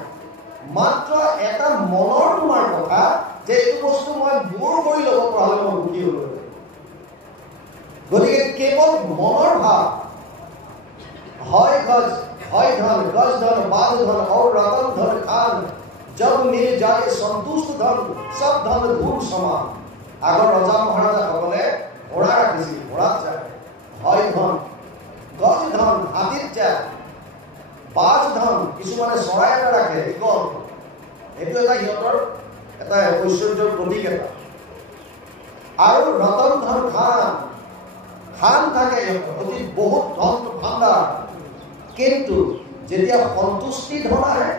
মাত্ৰ এটা মনৰ তোমাৰ কথা যে এইটো বস্তু মই মোৰ কৰি ল'ব পৰা হ'লে মই সুখী হ'লো গতিকে কেৱল মনৰ ভাৱ হয় গজ হয় ধন গজ ধন বাদ ধন और रतन धन खान जब मिल जाए संतुष्ट धन सब धन धूल समान আগৰ ৰজা মহাৰাজাসকলে ঘোঁৰা ৰাখিছিল ঘোঁৰাত যায় হয় ধন গজ ধন হাতীত যায় বাজ ধন কিছুমানে চৰাই এটা ৰাখে ইগল এইটো এটা সিহঁতৰ এটা ঐশ্বৰ্যৰ প্ৰতীক এটা আৰু ৰতন ধন খান খান থাকে অতি বহুত ধন ভাণ্ডাৰ কিন্তু যেতিয়া সন্তুষ্টি ধন আহে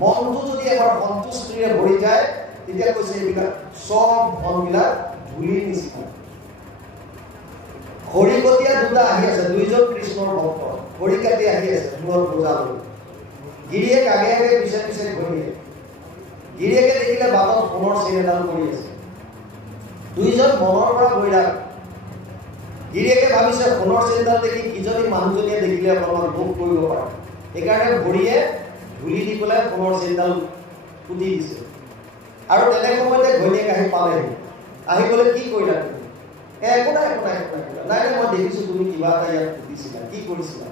মনটো যদি এবাৰ সন্তুষ্টিৰে ভৰি যায় তেতিয়া কৈছে এইবিলাক চব ধনবিলাক ধূলিৰ নিচিনা খৰিকটীয়া দুটা আহি আছে দুইজন কৃষ্ণৰ ভক্ত খৰি কাটি আহি আছে মূৰত বোজা লৈ গিৰিয়েক আগে আগে পিছে পিছে ঘূৰি গিৰিয়েকে দেখিলে বাটত সোণৰ চেইন এডাল কৰি আছে দুইজন মনৰ পৰা বৈৰাগ গিৰিয়েকে ভাবিছে সোণৰ চেইনডাল দেখি কিজনী মানুহজনীয়ে দেখিলে অকণমান দুখ কৰিব পাৰে সেইকাৰণে ভৰিয়ে ধূলি দি পেলাই সোণৰ চেইনডাল পুতি দিছে আৰু তেনে সময়তে ঘৈণীয়েক আহি পালেহি আহি গ'লে কি কৰিলা তুমি একো নাই নাই মই দেখিছোঁ তুমি কিবা এটা ইয়াত পুতিছিলা কি কৰিছিলা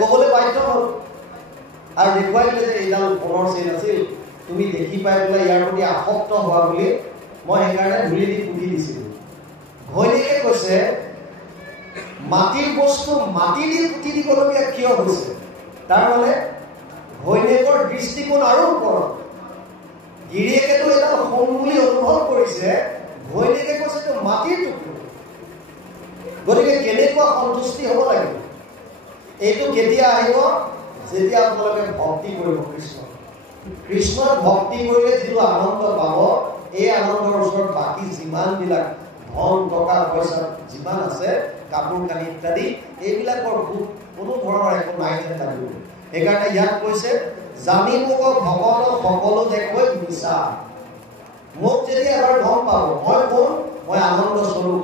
ক'বলৈ বাধ্য হ'ল আৰু দেখুৱাই দিলে যে এইডাল সোণৰ চেইন আছিল তুমি দেখি পাই পেলাই ইয়াৰ প্ৰতি আসক্ত হোৱা বুলি মই সেইকাৰণে ধূলি দি পুতি দিছিলোঁ ঘৈণীয়েকে কৈছে মাটিৰ বস্তু মাটি দি পুতি দিবলগীয়া কিয় হৈছে তাৰমানে ঘৈণীয়েকৰ দৃষ্টিকোণ আৰু ওপৰত গিৰিয়েকেতো এটা সোণ বুলি অনুভৱ কৰিছে ঘৈণীয়েকে কৈছে তো মাটিৰ টুকুৰ গতিকে কেনেকুৱা সন্তুষ্টি হ'ব লাগিব এইটো কেতিয়া আহিব যেতিয়া আপোনালোকে ভক্তি কৰিব কৃষ্ণৰ ভক্তি কৰিলে যিটো আনন্দ পাব এই আনন্দৰ ওচৰত বাকী যিমানবিলাক ধন টকা পইচা যিমান আছে কাপোৰ কানি ইত্যাদি এইবিলাকৰ কোনো ধৰণৰ একো নাই যেন লাগিব সেইকাৰণে ইয়াক কৈছে জানি মোক ভকত সকলো দেখুৱাই মিছা মোক যেতিয়া এবাৰ গম পাব মই কোন মই আনন্দ স্বৰূপ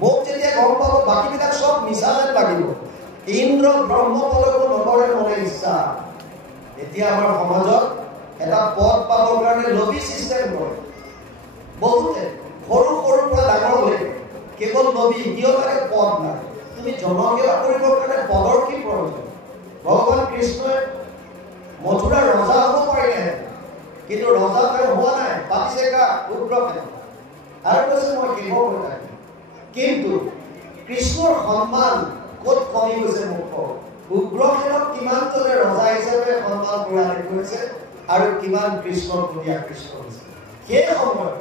মোক যেতিয়া গম পাব বাকীবিলাক চব মিছা যেন লাগিব ইন্দ্ৰ ব্ৰহ্মপদকো নকৰে মনে ইচ্ছা এতিয়া আমাৰ সমাজত এটা পদ পাবৰ কাৰণে লবি চিষ্টেম কৰে বহুতে সৰু সৰুৰ পৰা ডাঙৰলৈকে কেৱল লবি কিয় লাগে পদ লাগে তুমি জনসেৱা কৰিবৰ কাৰণে পদৰ কি প্ৰয়োজন ভগৱান কৃষ্ণই মথুৰাৰ ৰজা হ'ব পাৰিলে কিন্তু ৰজা তেওঁ হোৱা নাই পাতিছে কা উগ্ৰসেন আৰু কৈছে মই কেৱল হৈ থাকিম কিন্তু কৃষ্ণৰ সন্মান ক'ত কমি গৈছে মোক উগ্ৰসেনক কিমানজনে ৰজা হিচাপে সন্মান কৰা দেখুৱাইছে আৰু কিমান কৃষ্ণৰ প্ৰতি আকৃষ্ট হৈছে সেই সময়ত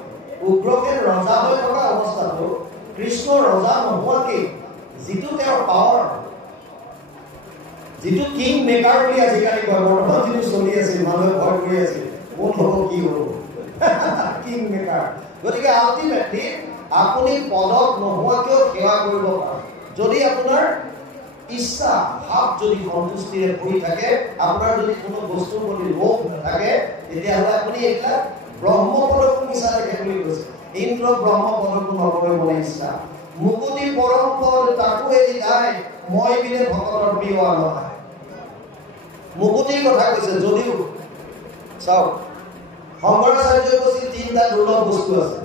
উগ্ৰসেন ৰজা হৈ থকা অৱস্থাটো কৃষ্ণ ৰজা নোহোৱাকে যিটো তেওঁৰ পাৱাৰ যিটো কিং মেকাৰ বুলি আজিকালি কয় বৰ্তমান যিটো চলি আছিল মানুহে ভয় কৰি আছিল কোন হ'ব কি হ'ব কিং মেকাৰ গতিকে আল্টিমেটলি আপুনি পদত নোহোৱাকেও সেৱা কৰিব পাৰে যদি আপোনাৰ ইচ্ছা ভাৱ যদি সন্তুষ্টিৰে ভৰি থাকে আপোনাৰ যদি কোনো বস্তুৰ প্ৰতি লোভ নাথাকে তেতিয়াহ'লে আপুনি এইবিলাক ব্ৰহ্মপদকো মিছা দেখে বুলি কৈছে ইন্দ্ৰ ব্ৰহ্মপদকো নকৰে মনে ইচ্ছা মুকুতি পৰম পদ তাকো এৰি যায় মই বিনে ভকতৰ প্ৰিয় নহয় মুকুতিৰ কথা কৈছে যদিও চাওক শংকৰাচাৰ্যই কৈছিল তিনিটা দুৰ্লভ বস্তু আছে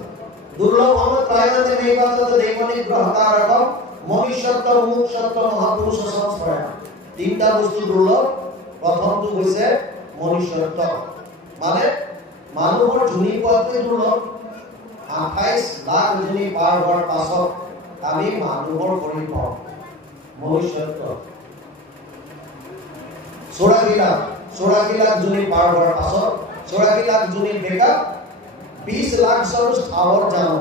দুৰ্লভ ত্ৰায়তে নৈবাচতে দৈবনিক গ্ৰহকাৰকম মনুষ্যত্ব মুমুক্ষত্ব মহাপুৰুষ সংস্পৰ্শ তিনিটা বস্তু দুৰ্লভ প্ৰথমটো হৈছে মনুষ্যত্ব মানে মানুহৰ জুনি পোৱাটোৱে দুৰ্লভ 28 লাখ জুনি পাৰ হোৱাৰ পাছত আমি মানুহৰ শৰীৰ পাওঁ মনুষ্যত্ব 84 লাখ জুনি পাৰ হোৱাৰ পাছত 84 লাখ জুনি বেকা 20 লাখ সৰু স্থাৱৰ জানো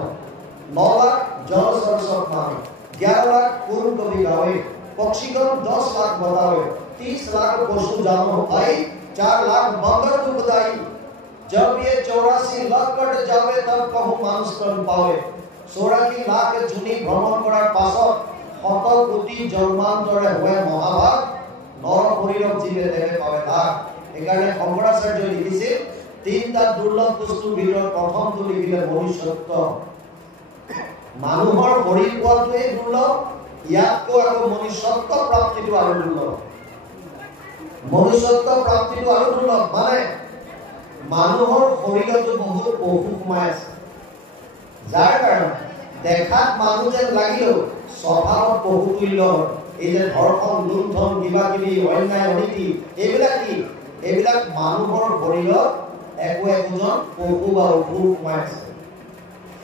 9 লাখ জলচৰ পানী 11 লাখ কোন কবি গাৱে पक्षीगण 10 लाख बतावे 30 लाख पशु जानवर आई 4 लाख बंदर दुखदाई जब ये 84 लाख कट जावे तब कहूं मानुष तन पावे 84 लाख जुनी भ्रमण কৰাৰ পাছত শত কোটি জন্মান্তৰে হয় মহাভাগ নৰ শৰীৰক জীৱে দেহে পাবে লাখ একাৰণে শংকৰাচাৰ্যই লিখিছিল তিনটা দুৰ্লভ বস্তুৰ ভিতৰত প্ৰথমটো লিখিলে মনুষ্যত্ব মানুহৰ শৰীৰ পোৱাটোৱে দুৰ্লভ ইয়াতকৈ আকৌ মনুষ্যত্ব প্ৰাপ্তিটো আৰু দুৰ্লভ মনুষ্যত্ব প্ৰাপ্তিটো আৰু দুৰ্লভ মানে মানুহৰ শৰীৰতো বহুত পশু সোমাই আছে যাৰ কাৰণে দেখাত মানুহ যেন লাগিলেও স্বভাৱত পশু তুল্য এই যে ধৰ্ষণ লুণ্ঠন কিবা কিবি অন্যায় অনীতি এইবিলাক কি এইবিলাক মানুহৰ শৰীৰত একোজন পশু বা অসুৰ সোমাই আছে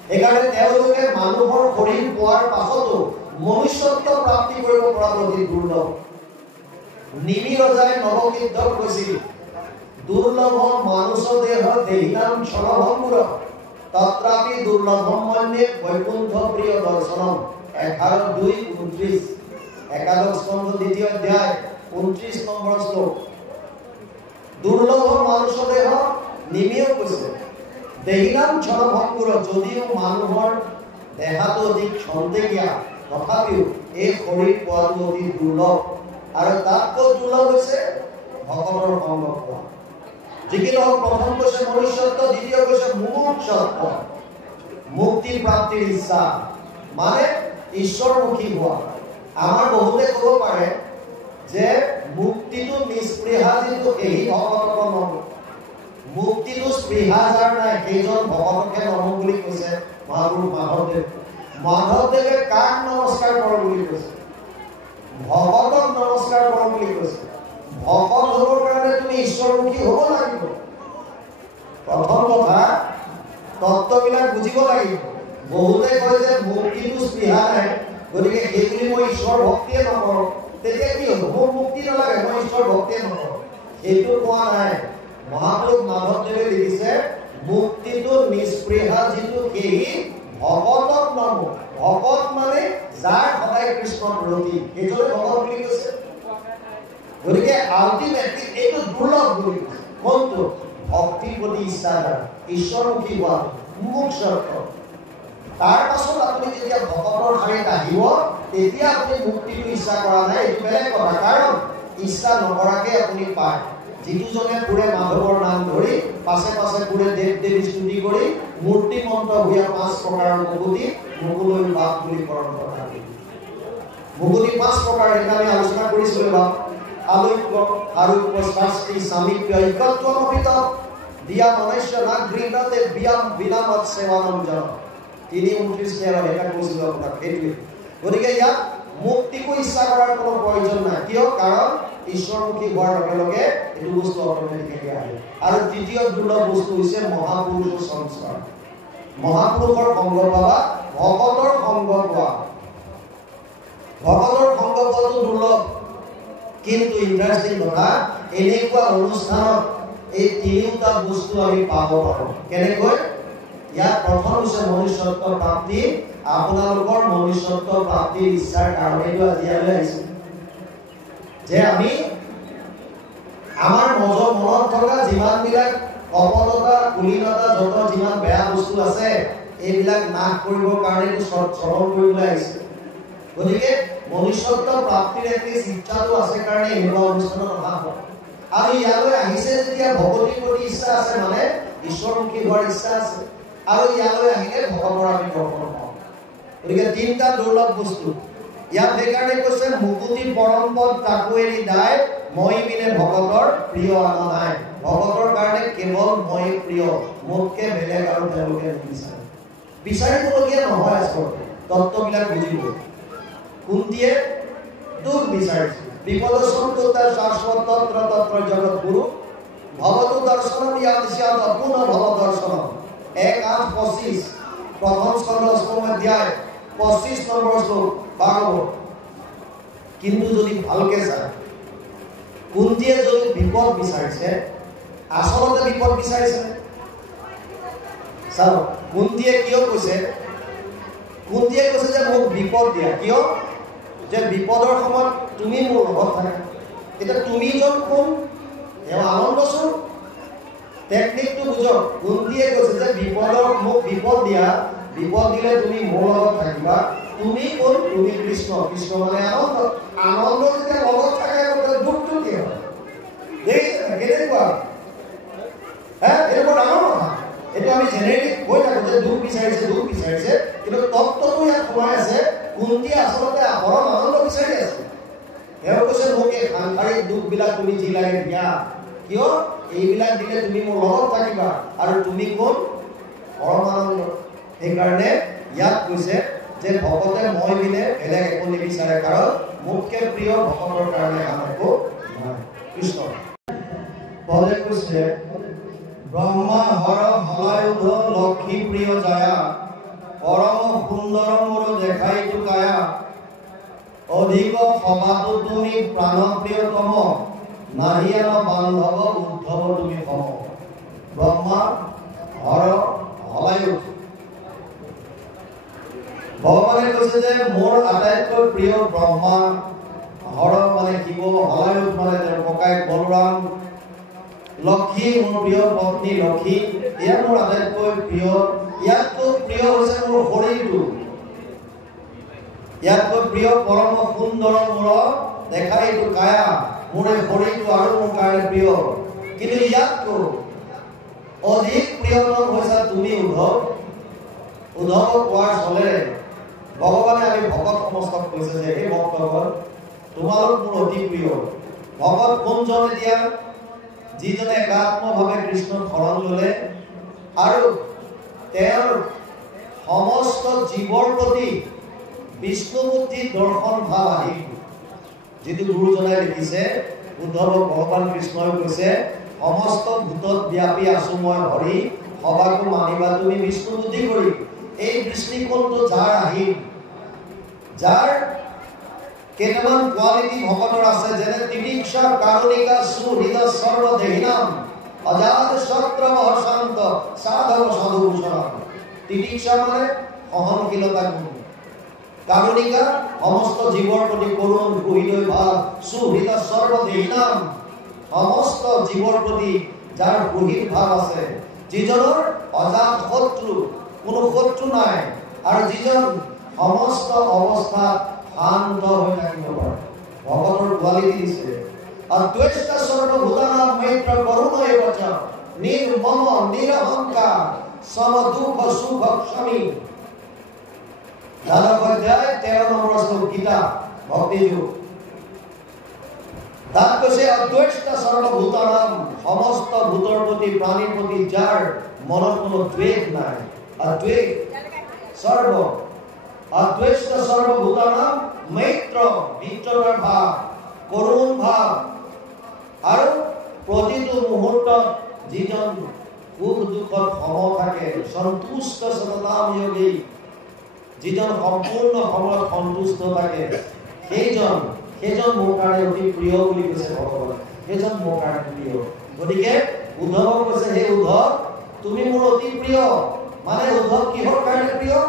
সেইকাৰণে তেওঁলোকে মানুহৰ শৰীৰ পোৱাৰ পাছতো মনুষ্যত্ব প্ৰাপ্তি কৰিব পৰাটো অতি দুৰ্লভ নিমি ৰজাই নৱকীৰ্তন কৈছিল দুৰ্লভ মানুষ দেহ দেহিনাম ক্ষণভঙ্গুৰ তত্ৰাপি দুৰ্লভম মন্যে বৈকুণ্ঠ প্ৰিয় দৰ্শনম 11:2-29 একাদশ স্কন্ধ দ্বিতীয় অধ্যায় 29 নম্বৰ শ্লোক দুৰ্লভ মানুষ দেহ নিমিও কৈছে দেহিনাম ক্ষণভঙ্গুৰ যদিও মানুহৰ দেহাটো অতি ক্ষন্তেকীয়া তথাপিও এই শৰীৰ পোৱাটো অতি দুৰ্লভ আৰু তাতকৈ দুৰ্লভ হৈছে ভগৱানৰ সংগ পোৱা যিকিনো প্ৰথম কৈছে মনুষ্যত্ব দ্বিতীয় কৈছে মুমুক্ষত্ব মুক্তি প্ৰাপ্তিৰ ইচ্ছা মানে ঈশ্বৰমুখী হোৱা আমাৰ বহুতে ক'ব পাৰে যে মুক্তিটো নিস্পৃহা যিটো এই ভগৱানৰ নাম মুক্তিটো স্পৃহা যাৰ নাই সেইজন ভগৱানকে নম বুলি কৈছে মহাপুৰুষ মাধৱদেৱে কাক নমস্কাৰ কৰ বুলি কৈছে ভগৱানক নমস্কাৰ কৰ বুলি কৈছে ভগৱান হ'বৰ কাৰণে তুমি ঈশ্বৰমুখী হ'ব লাগিব প্ৰথম কথা তত্ত্ববিলাক বুজিব লাগিব বহুতে কয় যে মুক্তিটো স্পৃহা নাই গতিকে সেইবুলি মই ঈশ্বৰ ভক্তিয়ে নকৰোঁ তেতিয়া কি হ'ব মোৰ মুক্তি নালাগে মই ঈশ্বৰ ভক্তিয়ে নকৰোঁ সেইটো কোৱা নাই মহাপুৰুষ মাধৱদেৱে লিখিছে মুক্তিটো নিস্পৃহা যিটো সেই ভগতক নাম ভগত মানে যাৰ সদায় কৃষ্ণৰ ৰতি এইজনে ভগত বুলি কৈছে গতিকে আল্টিমেটলি এইটো দুৰ্লভ বুলি কোনটো ভক্তিৰ প্ৰতি ইচ্ছা ঈশ্বৰমুখী হোৱা মুমুক্ষত্ব তাৰ পাছত আপুনি যেতিয়া ভগতৰ শাৰীত আহিব তেতিয়া আপুনি মুক্তিটো ইচ্ছা কৰা নাই এইটো বেলেগ কথা কাৰণ ইচ্ছা নকৰাকে আপুনি পায় যিজনে পুৰে মাধৱৰ নাম ধৰি পাছে পাছে পুৰে দেৱ দেৱী স্তুতি কৰি মূৰ্তি মন্ত্ৰ ভূয়া 5 প্ৰকাৰৰ মুকুতি মুকুলৈ বাপ বুলি কৰণ কথা মুকুতি 5 প্ৰকাৰ আমি আলোচনা কৰিছিলোঁ বাপ আলোক্য আৰু শাস্তি সামিক্য একত্ব অভিত দিয়া মনুষ্য নাগ গৃহতে বিয়াম বিনামত সেৱানম জন 3:29 আৰু এটা কৈছিলোঁ আপোনাক সেইটোৱে গতিকে ইয়াত মুক্তিকো ইচ্ছা কৰাৰ কোনো প্ৰয়োজন নাই কিয় কাৰণ ঈশ্বৰমুখী হোৱাৰ লগে লগে এইটো বস্তু অট'মেটিকেলি আহে আৰু তৃতীয় দুৰ্লভ বস্তু হৈছে মহাপুৰুষৰ সংস্কাৰ মহাপুৰুষৰ সংগ পাবা ভকতৰ সংগ পোৱা ভকতৰ সংগ পোৱাটো দুৰ্লভ কিন্তু ইণ্টাৰেষ্টিং কথা এনেকুৱা অনুষ্ঠানত এই তিনিটা বস্তু আমি পাব পাৰোঁ কেনেকৈ ইয়াত প্ৰথম হৈছে মনুষ্যত্ব প্ৰাপ্তি আপোনালোকৰ মনুষ্যত্ব প্ৰাপ্তিৰ ইচ্ছাৰ কাৰণেতো আজি আমি আহিছোঁ যে আমি আমাৰ মনত থকা যিমানবিলাক কপটতা কুলীনতা যত যিমান বেয়া বস্তু আছে এইবিলাক নাশ কৰিবৰ কাৰণে চৰণ কৰিবলৈ আহিছে গতিকে মনুষ্যত্ব প্ৰাপ্তিৰ এটলিষ্ট ইচ্ছাটো আছে কাৰণে এনেকুৱা অনুষ্ঠানত অহা হয় আৰু ইয়ালৈ আহিছে যেতিয়া ভগৱতীৰ প্ৰতি ইচ্ছা আছে মানে ঈশ্বৰমুখী হোৱাৰ ইচ্ছা আছে আৰু ইয়ালৈ আহিলে ভগৱানৰ আমি দৰ্শন পাওঁ গতিকে তিনিটা দুৰ্লভ বস্তু ইয়াত সেইকাৰণে কৈছে মুকুতি পৰম্পদ তাকো এৰি দায় মই বিনে ভগতৰ প্ৰিয় আন নাই। ভগতৰ কাৰণে কেৱল মই প্ৰিয়, মোতকে বেলেগ আৰু তেওঁলোকে নিবিচাৰে। বিচাৰিবলগীয়া নহয় আচলতে, তত্ত্ববিলাক বুজিব। কুন্তীয়ে দুখ বিচাৰিছে, বিপদসন্তু তাৰ শাশ্বত তন্ত্ৰ তন্ত্ৰ জগত গুৰু ভৱতু দৰ্শনম ইয়াত স্যাৎ পুনঃ ভৱ দৰ্শনম। 1:8-25 প্ৰথম স্কন্ধ 8ম অধ্যায় 25 নম্বৰ শ্লোক ভাগৱত। কিন্তু যদি ভালকে চায়, কুন্তীয়ে যদি বিপদ বিচাৰিছে, আচলতে বিপদ বিচাৰিছে। চাওক কুন্তীয়ে কিয় কৈছে, কুন্তীয়ে কৈছে যে মোক বিপদ দিয়া, কিয় যে বিপদৰ সময়ত তুমি মোৰ লগত থাকা। এতিয়া তুমি জন কোন, এওঁ আনন্দচোন। টেকনিকটো বুঝক, কুন্তীয়ে কৈছে যে বিপদৰ মোক বিপদ দিয়া, বিপদ দিলে তুমি মোৰ লগত থাকিবা। তুমি কোন, তুমি কৃষ্ণ, কৃষ্ণ মানে আনন্দ। আনন্দ যেতিয়া লগত থাকে দুখটো কি হয় কেনেকুৱা, এইটো বৰ ডাঙৰ কথা। এইটো আমি জেনেৰিক কৈ থাকো যে দুখ বিচাৰিছে দুখ বিচাৰিছে, কিন্তু তত্ত্বটো ইয়াত সোমাই আছে। কুন্তীয়ে আচলতে পৰম আনন্দ বিচাৰি আছে। তেওঁ কৈছে মোক এই সাংসাৰিক দুখবিলাক তুমি যি লাগে দিয়া, কিয় এইবিলাক দিলে তুমি মোৰ লগত থাকিবা আৰু তুমি কোন, পৰম আনন্দ। সেইকাৰণে ইয়াত কৈছে যে ভকতে মই বিনে বেলেগ একো নিবিচাৰে, কাৰণ মোতকে প্ৰিয় ভকতৰ কাৰণে আন একো নাই। কৃষ্ণ পদে কৈছে ব্ৰহ্মা হৰ হলায়ুধ লক্ষ্মী প্ৰিয় জায়া পৰম সুন্দৰ মোৰ দেখাই টুকায়া অধিক সমাতো তুমি প্ৰাণ প্ৰিয়তম নাহিয়ান বান্ধৱ উদ্ধৱ তুমি সম। ব্ৰহ্মা হৰ হলায়ুধ, ভগৱানে কৈছে যে মোৰ আটাইতকৈ প্ৰিয় ব্ৰহ্মা, হৰ মানে শিৱ, হলায়ুধ মানে তেওঁৰ ককায়েক বলৰাম, লক্ষ্মী মোৰ প্ৰিয় পত্নী লক্ষ্মী, এয়া মোৰ আটাইতকৈ প্ৰিয়। ইয়াতকৈ প্ৰিয় হৈছে মোৰ শৰীৰটো, ইয়াতকৈ প্ৰিয় পৰম সুন্দৰ মোৰ দেখাই এইটো কায়া, মোৰ এই শৰীৰটো আৰু মোৰ কাৰণে প্ৰিয়। কিন্তু ইয়াতকৈ অধিক প্ৰিয়তম হৈছে তুমি উদ্ধৱ। উদ্ধৱক কোৱাৰ চলেৰে ভগৱানে আমি ভকত সমস্তক কৈছে যে এই ভক্তগণ তোমালোক মোৰ অতি প্ৰিয়। ভকত কোনজনে দিয়া, যিজনে একাত্মভাৱে কৃষ্ণক শৰণ ল'লে আৰু তেওঁৰ সমস্ত জীৱৰ প্ৰতি বিষ্ণুমূৰ্তি দৰ্শন ভাৱ আহিল। যিটো গুৰুজনাই লিখিছে, উদ্ধৱক ভগৱান কৃষ্ণই কৈছে সমস্ত ভূতত ব্যাপী আছো মই হৰি, সবাকো মানিবা তুমি বিষ্ণু বুদ্ধি কৰি। এই দৃষ্টিকোণটো যাৰ আহিল, যাৰ কেইটামান কোৱালিটি ভকতৰ আছে, যেনে তিতিক্ষা কাৰুণিকা সুহৃদ সৰ্বদেহিনাম অজাত সত্ৰম শান্ত সাধৱ সাধুভূষণ। তিতিক্ষা মানে সহনশীলতা গুণ, কাৰুণিকা সমস্ত জীৱৰ প্ৰতি কৰুণ হৃদয় ভাৱ, সুহৃদ সৰ্বদেহিনাম সমস্ত জীৱৰ প্ৰতি যাৰ সুহৃদ ভাৱ আছে, যিজনৰ অজাত শত্ৰু, কোনো শত্ৰু নাই, আৰু যিজন সমস্ত অৱস্থাত শান্ত হৈ থাকিব পাৰে। ভগতৰ কোৱালিটি দিছে অদ্বৈত সৰ্বভূতানাং মৈত্ৰ কৰুণ এবচ নিৰ্মম নিৰহংকাৰ সম দুঃখ সুখ ক্ষমী। 12 অধ্যায় 13 নম্বৰ শ্লোক গীতা ভক্তি যোগ। তাত কৈছে অদ্বৈত সৰ্বভূতানাং, সমস্ত ভূতৰ প্ৰতি প্ৰাণীৰ প্ৰতি যাৰ মনত কোনো দ্বেষ নাই, অদ্বৈত সৰ্ব অদ্বৈত সৰ্বভূতানাং মৈত্ৰ মিত্ৰৰ ভাৱ, কৰুণ ভাৱ, আৰু প্ৰতিটো মুহূৰ্তত যিজন সুখ দুখত সম থাকে, সন্তুষ্ট সততাম যোগী, যিজন সম্পূৰ্ণ সময়ত সন্তুষ্ট থাকে, সেইজন মোৰ কাৰণে অতি প্ৰিয় বুলি কৈছে ভগৱানে। সেইজন মোৰ কাৰণে প্ৰিয়। গতিকে উদ্ধৱক কৈছে হে উদ্ধৱ তুমি মোৰ অতি প্ৰিয়। মানে উদ্ধৱ কিহৰ কাৰণে প্ৰিয়?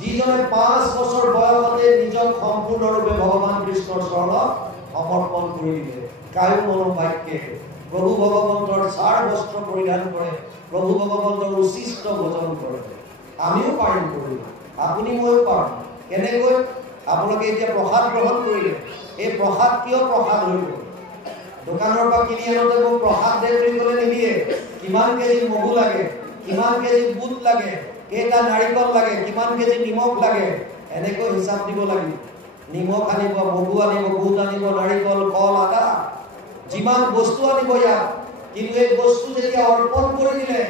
যিজনে 5 বছৰ বয়সতে নিজক সম্পূৰ্ণৰূপে ভগৱান কৃষ্ণৰ চৰণত সমৰ্পণ কৰি দিলে। কায়ো মনোবাক্যে প্ৰভু ভগৱন্তৰ চাৰ বস্ত্ৰ পৰিধান কৰে, প্ৰভু ভগৱন্তৰ উচিষ্ট ভোজন কৰে। আমিও পাৰিম কৰিব, আপুনি ময়ো পাৰিম। কেনেকৈ? আপোনালোকে এতিয়া প্ৰসাদ গ্ৰহণ কৰিলে, এই প্ৰসাদ কিয় প্ৰসাদ হৈ গ'ল? দোকানৰ পৰা কিনি আনোতে মোক প্ৰসাদ দে বুলি ক'লে নিদিয়ে। কিমান কেজি মগু লাগে, কিমান কেজি বুট লাগে, কেইটা নাৰিকল লাগে, কিমান কেজি নিমখ লাগে, এনেকৈ হিচাপ দিব লাগিব। নিমখ আনিব, মগু আনিব, বুট আনিব, নাৰিকল, কল, আদা, যিমান বস্তু আনিব ইয়াত। কিন্তু এই বস্তু যেতিয়া অৰ্পণ কৰি দিলে,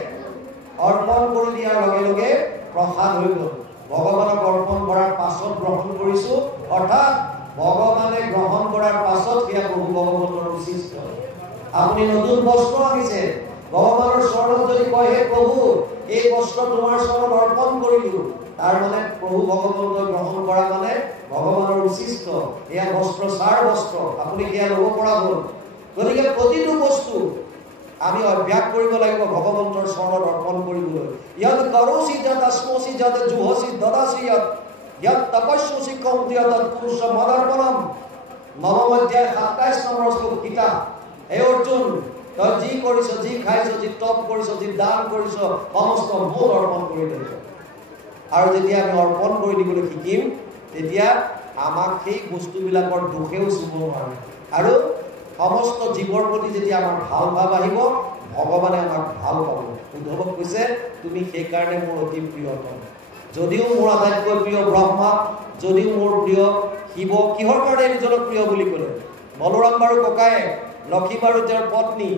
অৰ্পণ কৰি দিয়াৰ লগে লগে প্ৰসাদ হৈ গ'ল। ভগৱানক অৰ্পণ কৰাৰ পাছত গ্ৰহণ কৰিছো, অৰ্থাৎ ভগৱানে গ্ৰহণ কৰাৰ পাছত সেয়া প্ৰভু ভগৱন্তৰ উচিত। আপুনি নতুন বস্ত্ৰ আনিছে, ভগৱানৰ চৰণত যদি কয় হে প্ৰভু এই বস্ত্ৰ তোমাৰ চৰণত অৰ্পণ কৰিলো, তাৰ মানে প্ৰভু ভগৱন্তই গ্ৰহণ কৰা মানে ভগৱানৰ উচিত। এয়া বস্ত্ৰ সাৰ বস্ত্ৰ, আপুনি সেয়া ল'ব পৰা হ'ল। গতিকে প্ৰতিটো বস্তু আমি অভ্যাস কৰিব লাগিব ভগৱন্তৰ চৰণত অৰ্পণ কৰিবলৈ। ইয়াত কৰচি যত আস্মচি যত জুহচি দদাচি ইয়াত তপস্যচি কৌন্দিয়ত পুৰুষ মদাৰ্পণম। নৱম অধ্যায় 27 নম্বৰ শ্লোক কিতাপ। হে অৰ্জুন, তই যি কৰিছ, যি খাইছ, যি তপ কৰিছ, যি দান কৰিছ, সমস্ত মোক অৰ্পণ কৰি দিছ। আৰু যেতিয়া আমি অৰ্পণ কৰি দিবলৈ শিকিম, তেতিয়া আমাক সেই বস্তুবিলাকৰ দুখেও চুব নোৱাৰে। আৰু সমস্ত জীৱৰ প্ৰতি যেতিয়া আমাৰ ভাল ভাৱ আহিব, ভগৱানে আমাক ভাল পাব। উদ্ধৱক কৈছে তুমি সেইকাৰণে মোৰ অতি প্ৰিয়তম। যদিও মোৰ আটাইতকৈ প্ৰিয় ব্ৰহ্মা, যদিও মোৰ প্ৰিয় শিৱ, কিহৰ কাৰণে নিজক প্ৰিয় বুলি ক'লে? বলোৰাম বাৰু ককায়ে, লক্ষী বাৰু তেওঁৰ পত্নী,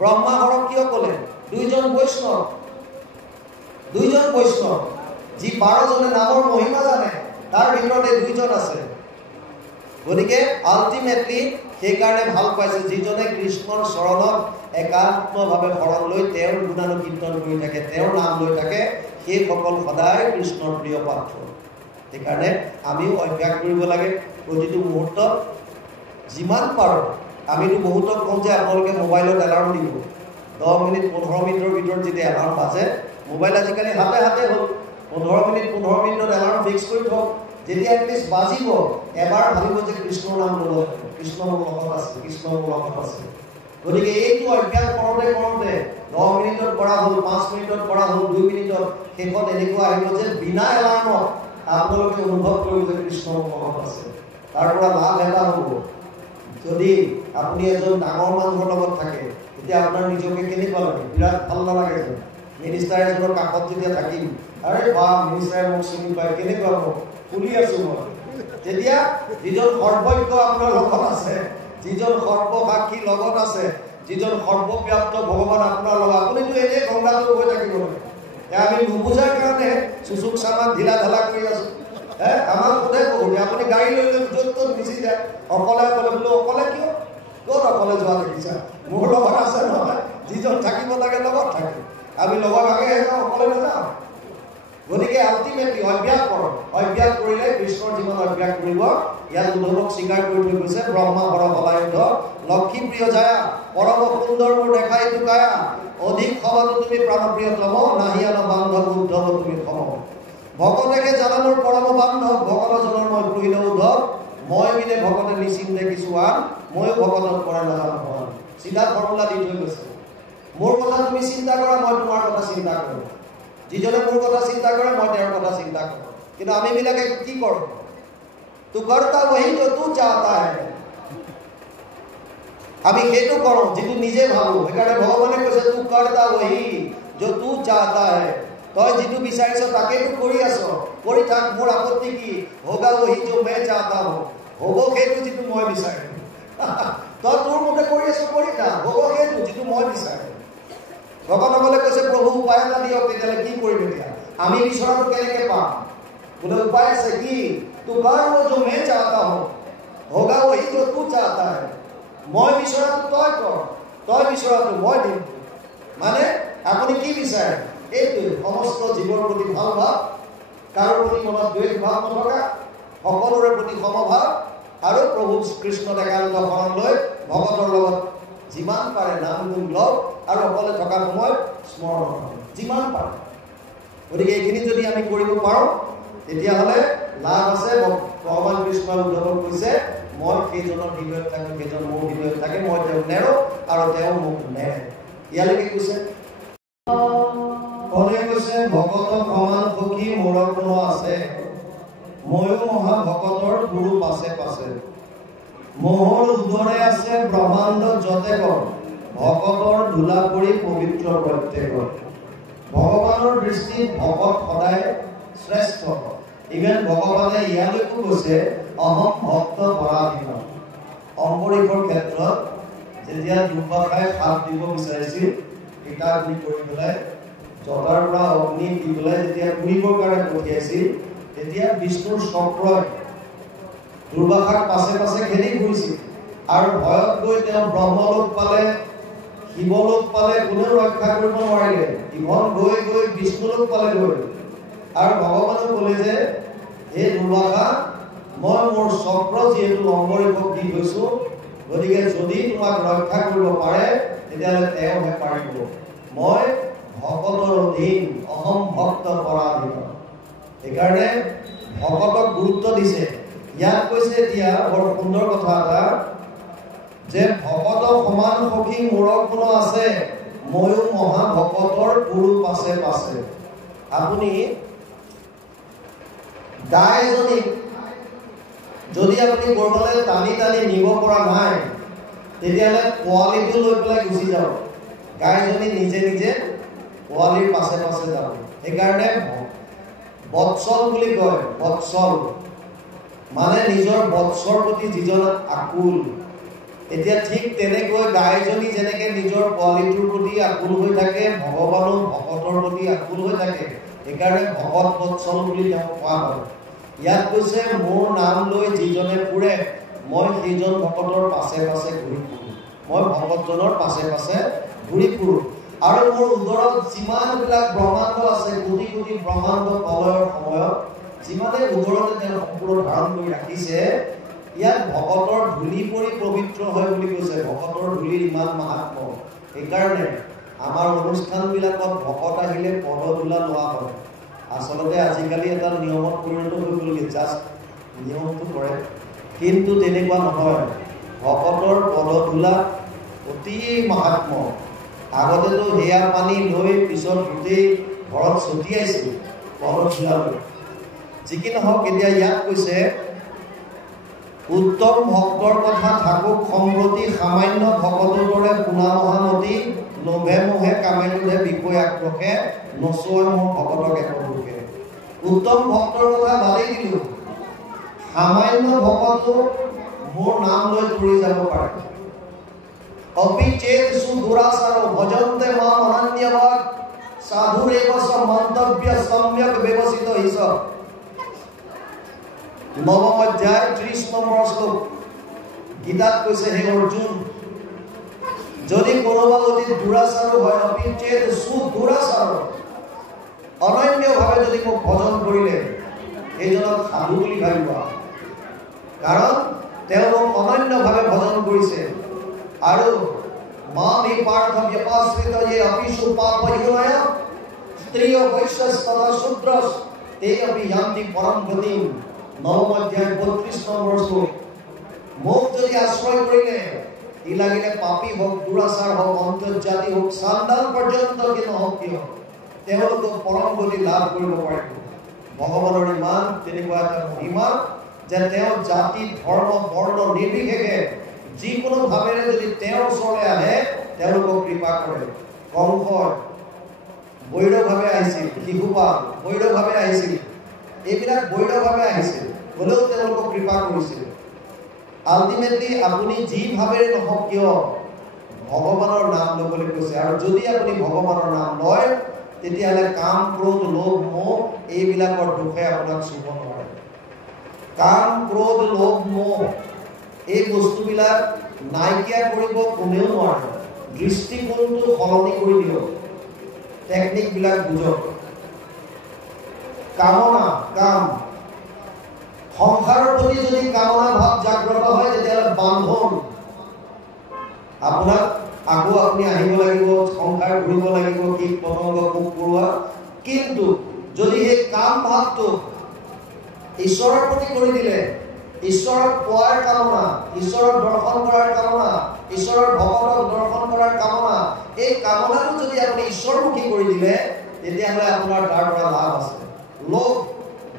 ব্ৰহ্মা হৰক কিয় ক'লে? দুইজন বৈষ্ণৱ, যি 12 জনে নামৰ মহিমা জানে, তাৰ ভিতৰতে দুইজন আছে। গতিকে আল্টিমেটলি সেইকাৰণে ভাল পাইছে, যিজনে কৃষ্ণৰ চৰণত একাত্মভাৱে শৰণ লৈ তেওঁৰ গুণানুকীৰ্তন কৰি থাকে, তেওঁৰ নাম লৈ থাকে, সেইসকল সদায় কৃষ্ণৰ প্ৰিয় পাত্ৰ। সেইকাৰণে আমিও অভ্যাস কৰিব লাগে প্ৰতিটো মুহূৰ্তত যিমান পাৰোঁ। আমিতো বহুতক কওঁ যে আপোনালোকে মোবাইলত এলাৰ্ম দিব, 10 মিনিট 15 মিনিটৰ ভিতৰত যেতিয়া এলাৰ্ম বাজে, মোবাইল আজিকালি হাতে হাতে হ'ল, 15 মিনিটত এলাৰ্ম ফিক্স কৰি থওক। যেতিয়া এটলিষ্ট বাজিব, এবাৰ ভাবিব যে কৃষ্ণৰ নাম ল'ব, কৃষ্ণ মোৰ লগত আছে, কৃষ্ণ মোৰ লগত আছে। গতিকে এইটো অভ্যাস কৰোঁতে 10 মিনিটত কৰা হ'ল, 5 মিনিটত কৰা হ'ল, 2 মিনিটত, শেষত এনেকুৱা আহিব যে বিনা এলাৰ্মত আপোনালোকে অনুভৱ কৰিব যে কৃষ্ণ মোৰ লগত আছে। তাৰ পৰা লাভ এটা হ'ব, যদি আপুনি এজন ডাঙৰ মানুহৰ লগত থাকে, তেতিয়া আপোনাৰ নিজকে কেনেকুৱা লাগে? বিৰাট ভাল নালাগে যে মিনিষ্টাৰ এজনৰ কাষত যেতিয়া থাকিম, আৰে বা মিনিষ্টাৰে মোক চিনি পায়, কেনেকুৱা মোক ফুলি আছো মই। যেতিয়া যিজন সৰ্বজ্ঞ আপোনাৰ লগত আছে, যিজন সৰ্বসাক্ষী লগত আছে, যিজন সৰ্বব্যাপ্ত ভগৱান আপোনাৰ লগত, আপুনিতো এনেই গংগাটো গৈ থাকিব লাগে। আমি নুবুজাৰ কাৰণে চুচুক চামাক ঢিলা ঢালা কৰি আছো। আমাক সোধে বহুতে, আপুনি গাড়ী লৈ লৈ য'ত ত'ত গুচি যায়, অকলে বোলো অকলে কিয়? ক'ত অকলে যোৱা দেখিছা? মোৰ লগত আছে নহয়, যিজন থাকিব লাগে লগত থাকে। আমি লগৰ ভাগে যাওঁ, অকলে নাযাওঁ। গতিকে আল্টিমেটলি অভ্যাস কৰক, অভ্যাস কৰিলে কৃষ্ণৰ জীৱন অভ্যাস কৰিব। ইয়াত উদ্ধৱক স্বীকাৰ কৰি থৈ গৈছে, ব্ৰহ্মা বৰ বলায়ুধ লক্ষ্মী প্ৰিয় যায়, পৰম সুন্দৰ মোৰ দেখাই টুকায়া, অধিক সবাতো তুমি প্ৰাণপ্ৰিয়তম, নাহিয়ান বান্ধৱ উদ্ধৱ তুমি সম। ভকতেকে জানা মোৰ পৰম বান্ধৱ, ভকতজনৰ মই পুহিল উদ্ধৱ, মই বিনে ভকতে নিচিন্তে কিছু আন, ময়ো ভকতক কৰা নাজানো ভগৱান। চিধা ফৰ্মুলা দি থৈ গৈছে, মোৰ কথা তুমি চিন্তা কৰা, মই তোমাৰ কথা চিন্তা কৰোঁ। যিজনে মোৰ কথা চিন্তা কৰে, মই তেওঁৰ কথা চিন্তা কৰোঁ। কিন্তু আমি বিলাকে কি কৰোঁ? তু কৰ্তা বহি তো তু চাহতা হে, আমি সেইটো কৰোঁ যিটো নিজে ভাবোঁ। সেইকাৰণে ভগৱানে কৈছে তু কৰ্তা বহি যো তু চাহতা হে, তই যিটো বিচাৰিছ তাকেতো কৰি আছ, কৰি থাক, মোৰ আপত্তি কি? হোগা বহি যো মে চাহতা হো, হ'ব সেইটো যিটো মই বিচাৰিম। তই তোৰ মতে কৰি আছ, কৰি থাক, হ'ব সেইটো যিটো মই বিচাৰিম। ভগৱানসকলে কৈছে প্ৰভু উপায় এটা দিয়ক, তেতিয়াহ'লে কি কৰিম এতিয়া? আমি বিচৰাটো কেনেকৈ পাম? বোলে উপায় আছে, কি? তু কৰ যো মে চাহতা হো, হোগা বহি যো তু চাহতা হে। মই বিচৰাটো তই কৰ, তই বিচৰাটো মই দিম। মানে আপুনি কি বিচাৰে? এইটোৱে সমস্ত জীৱৰ প্ৰতি ভাল ভাৱ, কাৰো প্ৰতি মনত দ্বেষ ভাৱ নথকা, সকলোৰে প্ৰতি সমভাৱ, আৰু প্ৰভু কৃষ্ণ একান্ত শৰণ লৈ ভগতৰ লগত যিমান পাৰে নাম গুণ লওক, আৰু অকলে থকা সময়ত স্মৰণ কৰক যিমান পাৰে। গতিকে এইখিনি যদি আমি কৰিব পাৰোঁ, তেতিয়াহ'লে লাভ আছে। ভগৱান কৃষ্ণই উদ্ধৱক কৈছে, মই সেইজনৰ হৃদয়ত থাকোঁ, সেইজন মোৰ হৃদয়ত থাকে, মই তেওঁক নেৰোঁ আৰু তেওঁ মোক নেৰে। ইয়ালৈকে কৈছে, কৈছে ভকত সমান সখী মোৰ কোনো আছে, ময়ো মহা ভকতৰ গুৰু পাছে পাছে, মোহৰ উদৰে আছে ব্ৰহ্মাণ্ড যতেকৰ, ভকতৰ ধূলা পৰি পবিত্ৰ প্ৰত্যেকৰ। ভগৱানৰ দৃষ্টিত ভকত সদায় শ্ৰেষ্ঠ। ইভেন ভগৱানে ইয়ালৈকো কৈছে অহম ভক্ত পৰাধীন। অম্বৰীষৰ ক্ষেত্ৰত যেতিয়া দুৰ্বাসাই শাপ দিব বিচাৰিছিল, পিতা গুৰি কৰি পেলাই জটাৰ পৰা অগ্নি দি পেলাই যেতিয়া পুৰিবৰ কাৰণে পঠিয়াইছিল, তেতিয়া বিষ্ণুৰ চক্ৰই দুৰ্বাসাৰ পাছে পাছে খেলি ফুৰিছিল আৰু ভয়ত গৈ তেওঁ ব্ৰহ্মলোক পালে, শিৱলোক পালে, কোনেও ৰক্ষা কৰিব নোৱাৰিলে। ইভন গৈ গৈ বিষ্ণুলোক পালেগৈ। আৰু ভগৱানে ক'লে যে হে দুৰ্বাসা, মই মোৰ চক্ৰ যিহেতু অম্বৰীষক দি গৈছো, গতিকে যদি তোমাক ৰক্ষা কৰিব পাৰে তেতিয়াহ'লে তেওঁহে পাৰিব। মই ভকতৰ অধীন, অহম ভক্ত পৰাধীন। সেইকাৰণে ভকতক গুৰুত্ব দিছে। ইয়াত কৈছে এতিয়া বৰ সুন্দৰ কথা এটা, যে ভকত সমান সখী মোৰ কোনো আছে, ময়ো মহাভকতৰ গুৰু পাছে পাছে। আপুনি গাইজনীক যদি আপুনি কৰবালৈ টানি টানি নিব পৰা নাই, তেতিয়াহ'লে পোৱালিটো লৈ পেলাই গুচি যাব। গাইজনী নিজে নিজে পোৱালিৰ পাছে পাছে যাব। সেইকাৰণে বৎসল বুলি কয়। বৎসল মানে নিজৰ বৎসৰ প্ৰতি যিজন আকুল। এতিয়া ঠিক তেনেকৈ গাইজনী যেনেকে নিজৰ পোৱালিটোৰ প্ৰতি আকুল হৈ থাকে, ভগৱানো ভকতৰ প্ৰতি আকুল হৈ থাকে। সেইকাৰণে ভকত বৎসল বুলি তেওঁক কোৱা হয়। ইয়াত কৈছে মোৰ নাম লৈ যিজনে ফুৰে, মই সেইজন ভকতৰ পাছে পাছে ঘূৰি ফুৰো। মই ভকতজনৰ পাছে পাছে ঘূৰি ফুৰো। আৰু মোৰ উদৰত যিমানবিলাক ব্ৰহ্মাণ্ড আছে, কোটি কোটি ব্ৰহ্মাণ্ড প্ৰলয়ৰ সময়ত যিমানে উদৰতে তেওঁ সম্পূৰ্ণ ধাৰণ কৰি ৰাখিছে, ইয়াত ভকতৰ ধূলি পৰি পবিত্ৰ হয় বুলি কৈছে। ভকতৰ ধূলিৰ ইমান মাহাত্ম্য। সেইকাৰণে আমাৰ অনুষ্ঠানবিলাকত ভকত আহিলে পদধূলা লোৱা হয়। আচলতে আজিকালি এটা নিয়মত পৰিণত হৈ গ'লগৈ, জাষ্ট নিয়মটো কৰে, কিন্তু তেনেকুৱা নহয়। ভকতৰ পদধূলা অতি মাহাত্ম্য। আগতেতো সেয়া পানী লৈ পিছত গোটেই ঘৰত ছটিয়াইছিল পদধূলা লৈ। যি কি নহওক, এতিয়া ইয়াত কৈছে উত্তম ভক্তৰ কথা থাকুক সম্প্ৰতি, সামান্য ভকতৰ দৰে পুনা মহামতী, লোভে মোহে কামে লোভে বিষয় আক্ৰোশে, নচোৱাই মোৰ ভকতক একোকে। উত্তম ভক্তৰ কথা বাদেই দিলো, সামান্য ভকতো মোৰ নাম লৈ ফুৰি যাব পাৰে। অপিচেত সুদুৰাচাৰ ভজন্তে মাম অনন্যবাদ, সাধুৰেব মন্তব্য সম্যক ব্যৱস্থিত হিচাপ। 9ম অধ্যায় 30 নম্বৰ শ্লোক গীতাত কৈছে, হে অৰ্জুন, যদি কোনোবা অতি দুৰাচাৰ হয়, অপিচেত সুদুৰাচাৰ, অনন্যভাৱে যদি মোক ভজন কৰিলে, এইজনক সাধু বুলি ভাবিবা। কাৰণ তেওঁলোক অনন্যভাৱে ভজন কৰিছে। আৰু মামি পাৰ্থ ব্যপাশ্ৰিত যে অপিশু পাপ হীনয় স্ত্ৰী বৈশ্য তথা শূদ্ৰ তে অপি যান্তি পৰম গতিম। 9ম অধ্যায় 32 নম্বৰ শ্লোক। মোক যদি আশ্ৰয় কৰিলে, ই লাগিলে পাপী হোক, দুৰাচাৰ হোক, অন্তৰ্জাতি হোক, চাণ্ডাল পৰ্যন্ত কি নহওক কিয়, তেওঁলোকক পৰম গতি লাভ কৰিব পাৰিব। ভগৱানৰ ইমান তেনেকুৱা এটা মহিমা যে তেওঁ জাতি ধৰ্ম বৰ্ণ নিৰ্বিশেষে যিকোনো ভাৱেৰে যদি তেওঁৰ ওচৰলৈ আহে, তেওঁলোকক কৃপা কৰে। কংস বৈৰভাৱে আহিছিল, শিশুপাল বৈৰভাৱে আহিছিল, এইবিলাক বৈৰভাৱে আহিছিল, হ'লেও তেওঁলোকক কৃপা কৰিছিল। আল্টিমেটলি আপুনি যি ভাৱেৰে নহওক কিয় ভগৱানৰ নাম ল'বলৈ কৈছে। আৰু যদি আপুনি ভগৱানৰ নাম লয়, তেতিয়াহ'লে কাম, ক্ৰোধ, লোভ, মোহ এইবিলাকৰ দুখে আপোনাক চুব নোৱাৰে। কাম, ক্ৰোধ, লোভ, মোহ এই বস্তুবিলাক নাইকিয়া কৰিব কোনেও নোৱাৰে। দৃষ্টিকোণটো সলনি কৰি দিয়ক, টেকনিকবিলাক বুজক। কামনা, কাম, সংসাৰৰ প্ৰতি যদি কামনা ভাৱ জাগ্ৰত হয়, তেতিয়াহ'লে বান্ধন। আপোনাক আকৌ আপুনি আহিব লাগিব, সংসাৰ ঘূৰিব লাগিব, কীট পতংগ পোক পৰুৱা। কিন্তু যদি সেই কাম ভাৱটো ঈশ্বৰৰ প্ৰতি কৰি দিলে, ঈশ্বৰক পোৱাৰ কামনা, ঈশ্বৰক দৰ্শন কৰাৰ কামনা, ঈশ্বৰৰ ভকতক দৰ্শন কৰাৰ কামনা, এই কামনাটো যদি আপুনি ঈশ্বৰমুখী কৰি দিলে, তেতিয়াহ'লে আপোনাৰ তাৰ পৰা লাভ আছে। লোভ,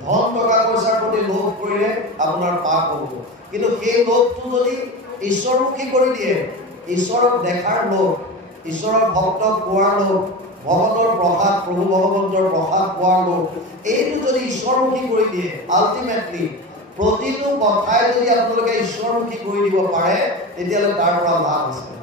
ধন টকা পইচাৰ প্ৰতি লোভ কৰিলে আপোনাৰ পাপ হ'ব। কিন্তু সেই লোভটো যদি ঈশ্বৰমুখী কৰি দিয়ে, ঈশ্বৰক দেখাৰ লোভ, ঈশ্বৰৰ ভক্তক পোৱাৰ লোভ, ভকতৰ প্ৰসাদ, প্ৰভু ভগৱন্তৰ প্ৰসাদ পোৱাৰ লোভ, এইটো যদি ঈশ্বৰমুখী কৰি দিয়ে, আল্টিমেটলি প্ৰতিটো কথাই যদি আপোনালোকে ঈশ্বৰমুখী কৰি দিব পাৰে তেতিয়াহ'লে তাৰ পৰা লাভ আছে